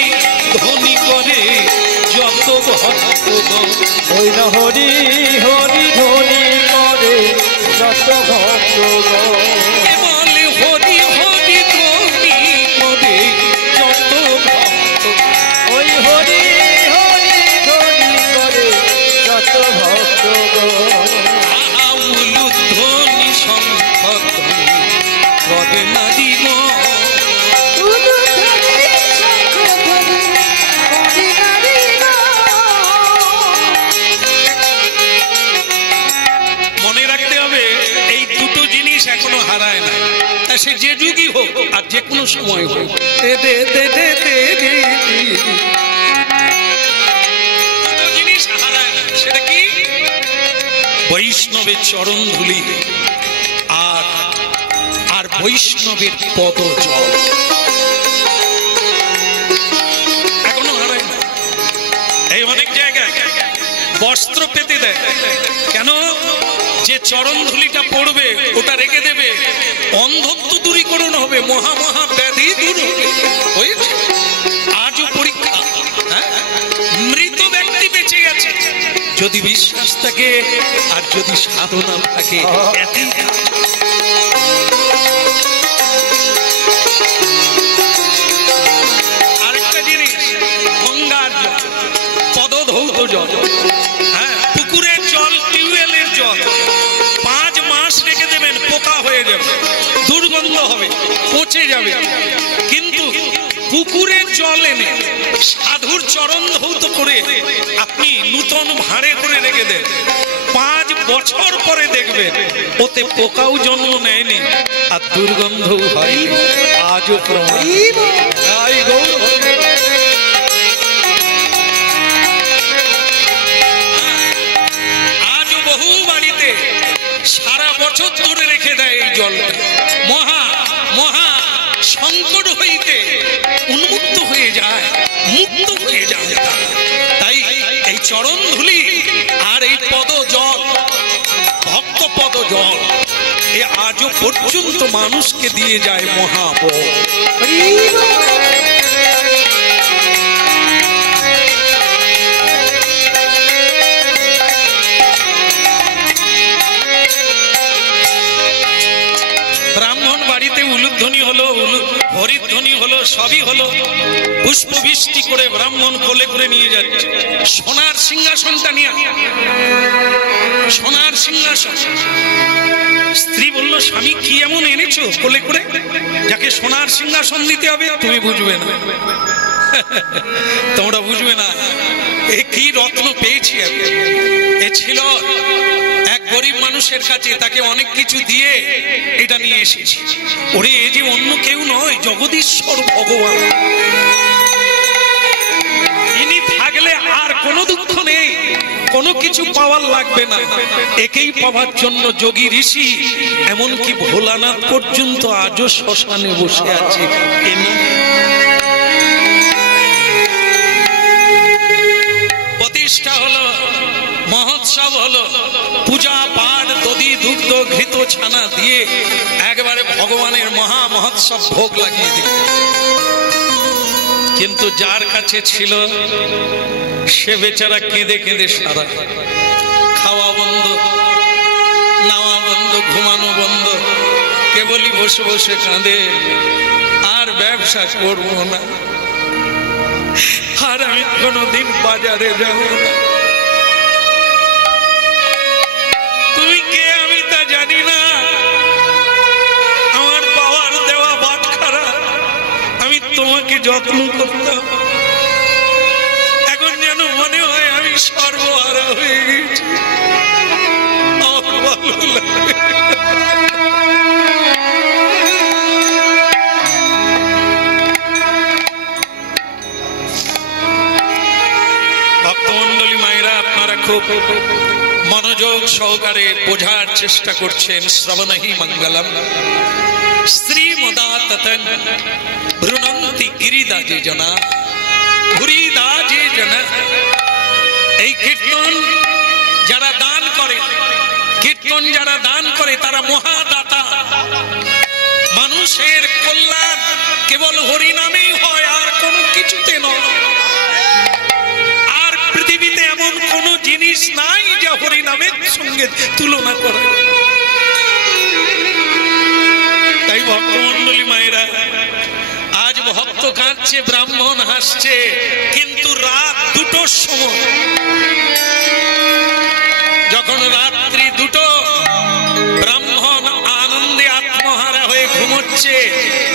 ধ্বনি করে যত ভক্তগণ ওই না হরি হরি ধ্বনি করে যত ভক্তগণ কেবল হরি হরি ধ্বনি করে যত ভক্ত ওই হরি হরি ধ্বনি করে যত ভক্তগণ উলুধ্বনি শঙ্খধ্বনি করে নারী গো মনে রাখতে হবে এই দুটো জিনিস এখনো হারায় না তা সে যে যুগই হোক আর যে কোনো সময় হোক দুটো জিনিস হারায় না সেটা কি বৈষ্ণবের চরণ ধুলি আর বৈষ্ণবের পদ জল এখনো হারায় না এই অনেক জায়গায় বস্ত্র পেতে দেয় কেন যে চরণ ধুলিটা পড়বে ওটা রেখে দেবে অন্ধত্ব দূরীকরণ হবে মহা মহা ব্যাধি দূর হবে আজও পরীক্ষা মৃত ব্যক্তি বেঁচে গেছে যদি বিশ্বাস থাকে আর যদি সাধনা থাকে, এতেই কাজ। আরেকটা জিনিস, গঙ্গার জল, পদধৌত জল, হ্যাঁ, পুকুরের জল, টিউবওয়েলের জল 5 মাস রেখে দেবেন, পোকা হয়ে যাবে, দুর্গন্ধ হবে, পচে যাবে। কিন্তু পুকুরের জল এনে সাধুর চরণ ধৌত করে আপনি নূতন ভাঁড়ে করে রেখে দেন, 5 বছর পরে দেখবেন ওতে পোকাও জন্ম নেয়নি আর দুর্গন্ধও হয়। আজও প্রমাণ। আজও বহু বাড়িতে সারা বছর ধরে রেখে দেয় এই জলটা, মহা মহা সংকট হইতে উন্মুক্ত হয়ে যায়, মুক্ত হয়ে যায় তারা। তাই এই চরণ ধুলি আর এই পদ জল, ভক্ত পদ জল, এ আজও পর্যন্ত মানুষকে দিয়ে যায় মহাবল। ব্রাহ্মণ বাড়িতে উলুধ্বনি হলো, হরিধ্বনি হলো, সবই হলো, পুষ্প বৃষ্টি করে ব্রাহ্মণ কোলে করে নিয়ে যাচ্ছে সোনার সিংহাসনটা নিয়ে। সোনার সিংহাসন। স্ত্রী বলল, স্বামী কি এমন এনেছো কোলে করে যাকে সোনার সিংহাসন দিতে হবে? তুমি বুঝবে না, তোমরা বুঝবে না, এ কি রত্ন পেয়েছি আমি। এ ছিল এক গরিব মানুষের কাছে, তাকে অনেক কিছু দিয়ে এটা নিয়ে এসেছি। ওরে, এ যে অন্য কেউ নয়, জগদীশ্বর ভগবান। ইনি থাকলে আর কোনো দুঃখ নেই, কোনো কিছু পাওয়ার লাগবে না। একেই পাওয়ার জন্য যোগী ঋষি, এমনকি ভোলানাথ পর্যন্ত আজও শ্মশানে বসে আছে। প্রতিষ্ঠা হলো, মহোৎসব হলো, পূজা পাঠ, দধি দুগ্ধ ঘৃত ছানা দিয়ে একবারে ভগবানের মহা মহোৎসব ভোগ লাগিয়ে দিল। কিন্তু যার কাছে ছিল সে বেচারা কেঁদে কেঁদে সারা, খাওয়া বন্ধ, নাওয়া বন্ধ, ঘুমানো বন্ধ, কেবলই বসে বসে কাঁদে, আর ব্যবসা করব না, আর আমি কোনোদিন বাজারে যাব না। তুই কে আমি তা জানি না, আমার বাবার দেওয়া বাট খারাপ, আমি তোমাকে যত্ন করতাম, এখন যেন মনে হয় আমি সর্বহারা হয়ে গেছি। আমার ভালো লাগে। ভক্তমন্ডলী মায়েরা, আপনারা খুব মনোযোগ সহকারে বোঝার চেষ্টা করছেন। শ্রবণহি মঙ্গলম শ্রীমদাততন ভ্রুণন্তি গিরিদাজে জনা, ভুরিদাজে জনা। এই কীর্তন যারা দান করে, কীর্তন যারা দান করে তারা মহাদাতা। মানুষের কল্যাণ কেবল হরি নামেই হয়, আর কোনো কিছুতে নয়। আর পৃথিবীতে এমন কোন জিনিস নাই যা হরি নামের সঙ্গে তুলনা করে। তাই ভক্তমন্ডলী মায়েরা, আজ ভক্ত কাঁদছে, ব্রাহ্মণ হাসছে, কিন্তু রাত 2টোর সময়, যখন রাত্রি 2টো, ব্রাহ্মণ আনন্দে আত্মহারা হয়ে ঘুমোচ্ছে,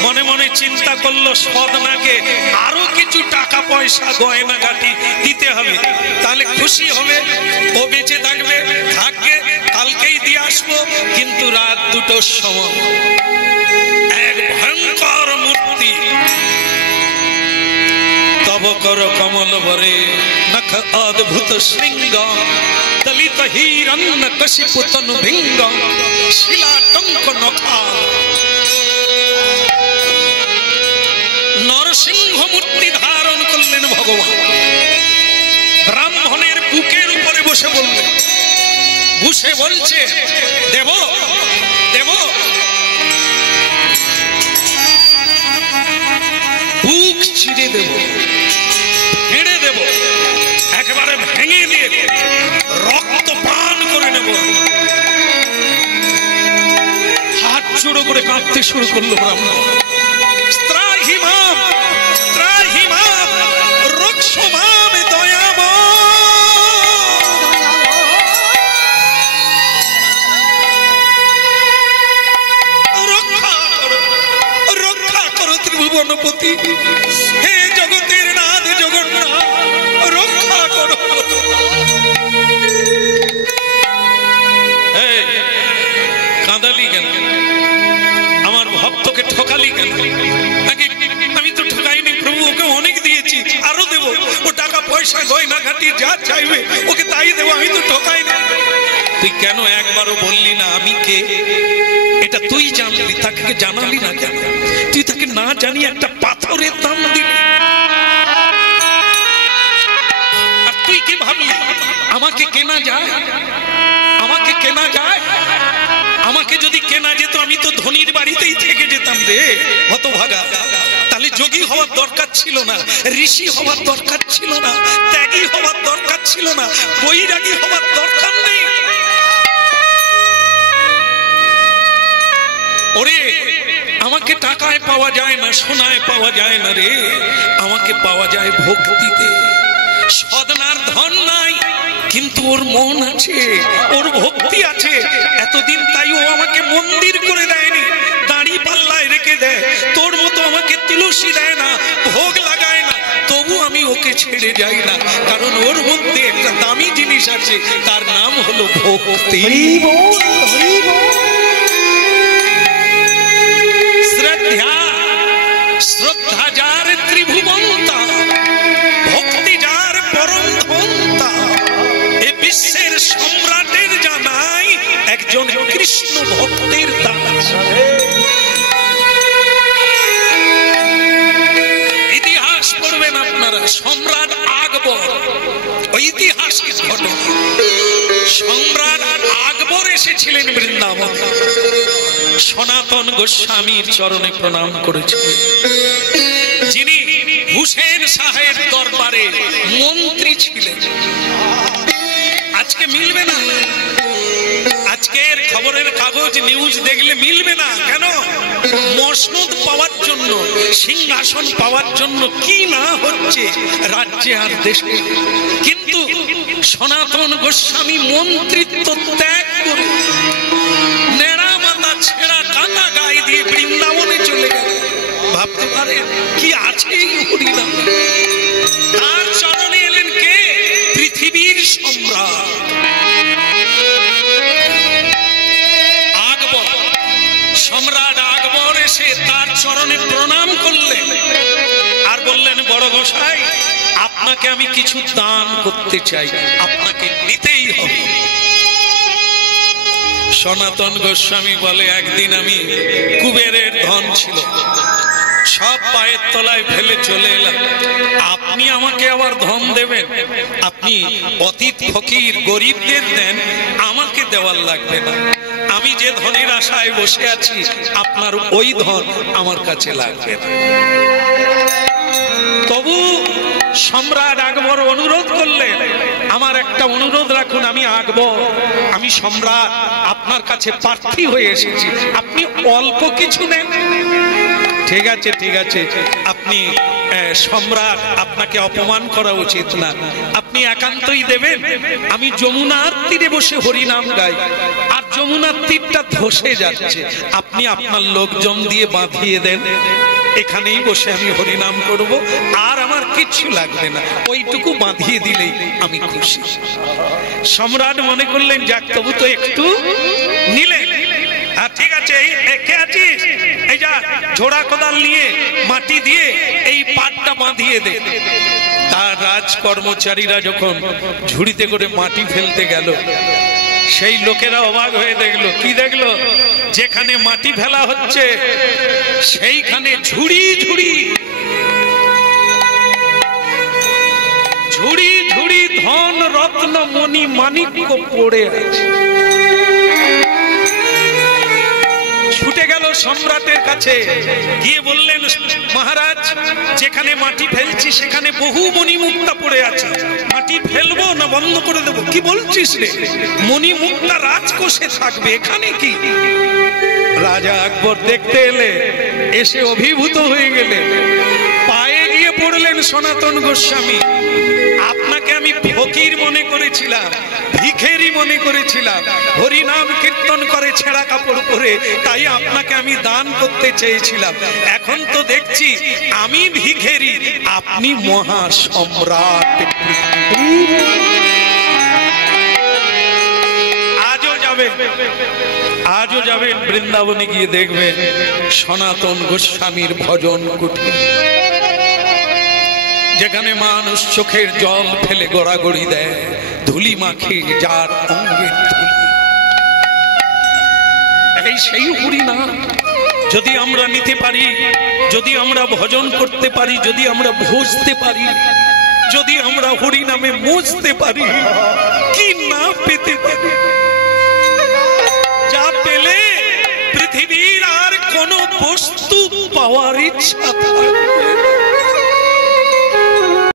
মনে মনে চিন্তা করলো সদনাকে আরো কিছু টাকা পয়সা গয়না গাটি দিতে হবে, তাহলে খুশি হবে, ও বেঁচে থাকবে, থাকবে, কালকেই দিয়ে আসবো। কিন্তু রাত 2টোর সময় এক ভয়ঙ্কর মূর্তি, তব কর কমল বরে নখ অদ্ভুত শৃঙ্গ, দলিত হিরণ্য কশিপু তনু ভিঙ্গ, শিলাটঙ্ক নখা। নরসিংহ মূর্তি ধারণ করলেন ভগবান, ব্রাহ্মণের বুকের উপরে বসে বললেন, বসে বলছে, দেব দেব। বুক ছিঁড়ে দেব, ভেঙে দেব, একেবারে ভেঙে দিয়ে কাঁদতে শুরু করলো ব্রাহ্মণ। ত্রাহিমাম ত্রাহিমাম রক্ষমাম দয়াম, রক্ষা করো ত্রিভুবনপতি, হে জগতের নাথ জগন্নাথ, রক্ষা করো। কাঁদালি কেন? আমার ভক্তকে ঠকালি কেন? আমি তো ঠকাইনি প্রভু, ওকে অনেক দিয়েছি, আরো দেবো। ও টাকা পয়সা গয়না ঘাটি যা চাইবে ওকে তাই দেবো, আমি তো ঠকাইনি। তুই কেন একবারও বললি না আমি কে? এটা তুই জানলি, তাকে জানালি না কেন? তুই তাকে না জানিয়ে একটা পাথরের দাম দিলি। আর তুই কি ভাবলি আমাকে কেনা যায়? আমাকে কেনা যায়? আমাকে যদি কেনা যেত আমি তো ধনীর বাড়িতেই থেকে যেতাম রে হতভাগা। তাহলে যোগী হওয়ার দরকার ছিল না, ঋষি হওয়ার দরকার ছিল না, ত্যাগী হওয়ার দরকার ছিল না, বৈরাগী হওয়ার দরকার নেই। ওরে আমাকে টাকায় পাওয়া যায় না, সোনায় পাওয়া যায় না রে, আমাকে পাওয়া যায় ভক্তিতে। সদনার ধন নাই কিন্তু ওর মন আছে, ওর ভক্তি আছে। এতদিন তাই ও আমাকে মন্দির করে দেয়নি, দাড়ি পাল্লায় রেখে দেয়। তোর মতো আমাকে তুলসী দেয় না, ভোগ লাগায় না, তবু আমি ওকে ছেড়ে যাই না, কারণ ওর মধ্যে একটা দামি জিনিস আছে, তার নাম হলো ভক্তি। শ্রদ্ধা শ্রদ্ধা যার ত্রিভুবন্তা, ভক্তি যার পরম ধন্তা। এ বিশ্বের সম্রাটের জানাই একজন কৃষ্ণ ভক্তের দান। ইতিহাস পড়বেন আপনারা, সম্রাট আকবর, ঐতিহাসিক ঘটনা। সম্রাট আকবর এসেছিলেন বৃন্দাবন, সনাতন গোস্বামীর চরণে প্রণাম করেছিলেন, যিনি হুসেন শাহের দরবারে মন্ত্রী ছিলেন। আজকে মিলবে না, আজকের খবরের কাগজ নিউজ দেখলে মিলবে না। কেন? মসনদ পাওয়ার জন্য, সিংহাসন পাওয়ার জন্য কি না হচ্ছে রাজ্যে আর দেশে। কিন্তু সনাতন গোস্বামী মন্ত্রিত্ব ত্যাগ করে নেড়া মাথা ছেঁড়া কাটা গায়ে দিয়ে বৃন্দাবনে চলে গেল। ভাবতে পারে কি আছে এই হরিনাম? তার চরণে এলেন কে? পৃথিবীর সম্রাট আকবর। সম্রাট আকবর এসে তার চরণে প্রণাম করলেন আর বললেন, বড় গোসাই আপনাকে আমি কিছু দান করতে চাই, আপনাকে নিতেই হবে। সনাতন গোস্বামী বলে, একদিন আমি কুবেরের ধন ছিল, সব পায়ের তলায় ফেলে চলে এলাম, আপনি আমাকে আবার ধন দেবেন? আপনি অতীত ফকির গরিবদের দেন, আমাকে দেওয়ার লাগবে না। আমি যে ধনের আশায় বসে আছি আপনার ওই ধন আমার কাছে লাগবে না। তবু সম্রাট আকবর অনুরোধ করলেন, আমার একটা অনুরোধ রাখুন, আমি আকবর, আমি সম্রাট, আপনার কাছে প্রার্থী হয়ে এসেছি, আপনি অল্প কিছু নেন। ঠিক আছে ঠিক আছে, আপনি সম্রাট, আপনাকে অপমান করা উচিত না, আপনি একান্তই দেবেন। আমি যমুনার তীরে বসে হরিনাম গাই, আর যমুনার তীরটা ধসে যাচ্ছে, আপনি আপনার লোকজন দিয়ে বাঁধিয়ে দেন, এখানেই বসে আমি হরিনাম করব, আর আমার কিচ্ছু লাগবে না, ওইটুকু বাঁধিয়ে দিলেই আমি খুশি। সম্রাট মনে করলেন, যাক তবু তো একটু নিলেন। ঠিক আছে, কে আছিস? এই যা ঝোড়া কোদাল নিয়ে মাটি দিয়ে এই পাটটা বাঁধিয়ে দে। তার রাজ কর্মচারীরা যখন ঝুড়িতে করে মাটি ফেলতে গেল, সেই লোকেরা অবাক হয়ে দেখলো। কি দেখলো? যেখানে মাটি ফেলা হচ্ছে সেইখানে ঝুড়ি ঝুড়ি ঝুড়ি ঝুড়ি ধন রত্ন মণি মাণিক্য পড়ে আছে। ছুটে গেল সম্রাটের কাছে, গিয়ে বললেন, মহারাজ যেখানে মাটি ফেলছি সেখানে বহু মণিমুক্তা পড়ে আছে, মাটি ফেলবো না বন্ধ করে দেবো? কি বলছিস রে, মণিমুক্তা রাজকোষে থাকবে, এখানে কি? রাজা আকবর দেখতে এলে, এসে অভিভূত হয়ে গেলেন, পায়ে গিয়ে পড়লেন সনাতন গোস্বামী। আপনাকে আমি ফকির মনে করেছিলাম, ভিখেরি মনে করেছিলাম, হরিনাম কীর্তন করে ছেঁড়া কাপড় পরে, তাই আপনাকে আমি দান করতে চেয়েছিলাম। এখন তো দেখছি আমি ভিখেরি, আপনি মহা সম্রাট। আজও যাবেন বৃন্দাবনে, গিয়ে দেখবেন সনাতন গোস্বামীর ভজন কুটির, যেখানে মানুষ চোখের জল ফেলে গড়াগড়ি দেয়, ধুলি মাখে যার অঙ্গের ধুলি। এই সেই হরিনাম যদি আমরা নিতে পারি, যদি আমরা ভজন করতে পারি, যদি আমরা ভজতে পারি, যদি আমরা হরিনামে মজতে পারি, কি না পেতে পারি? যা পেলে পৃথিবীর আর কোন বস্তু পাওয়ার ইচ্ছা থাকে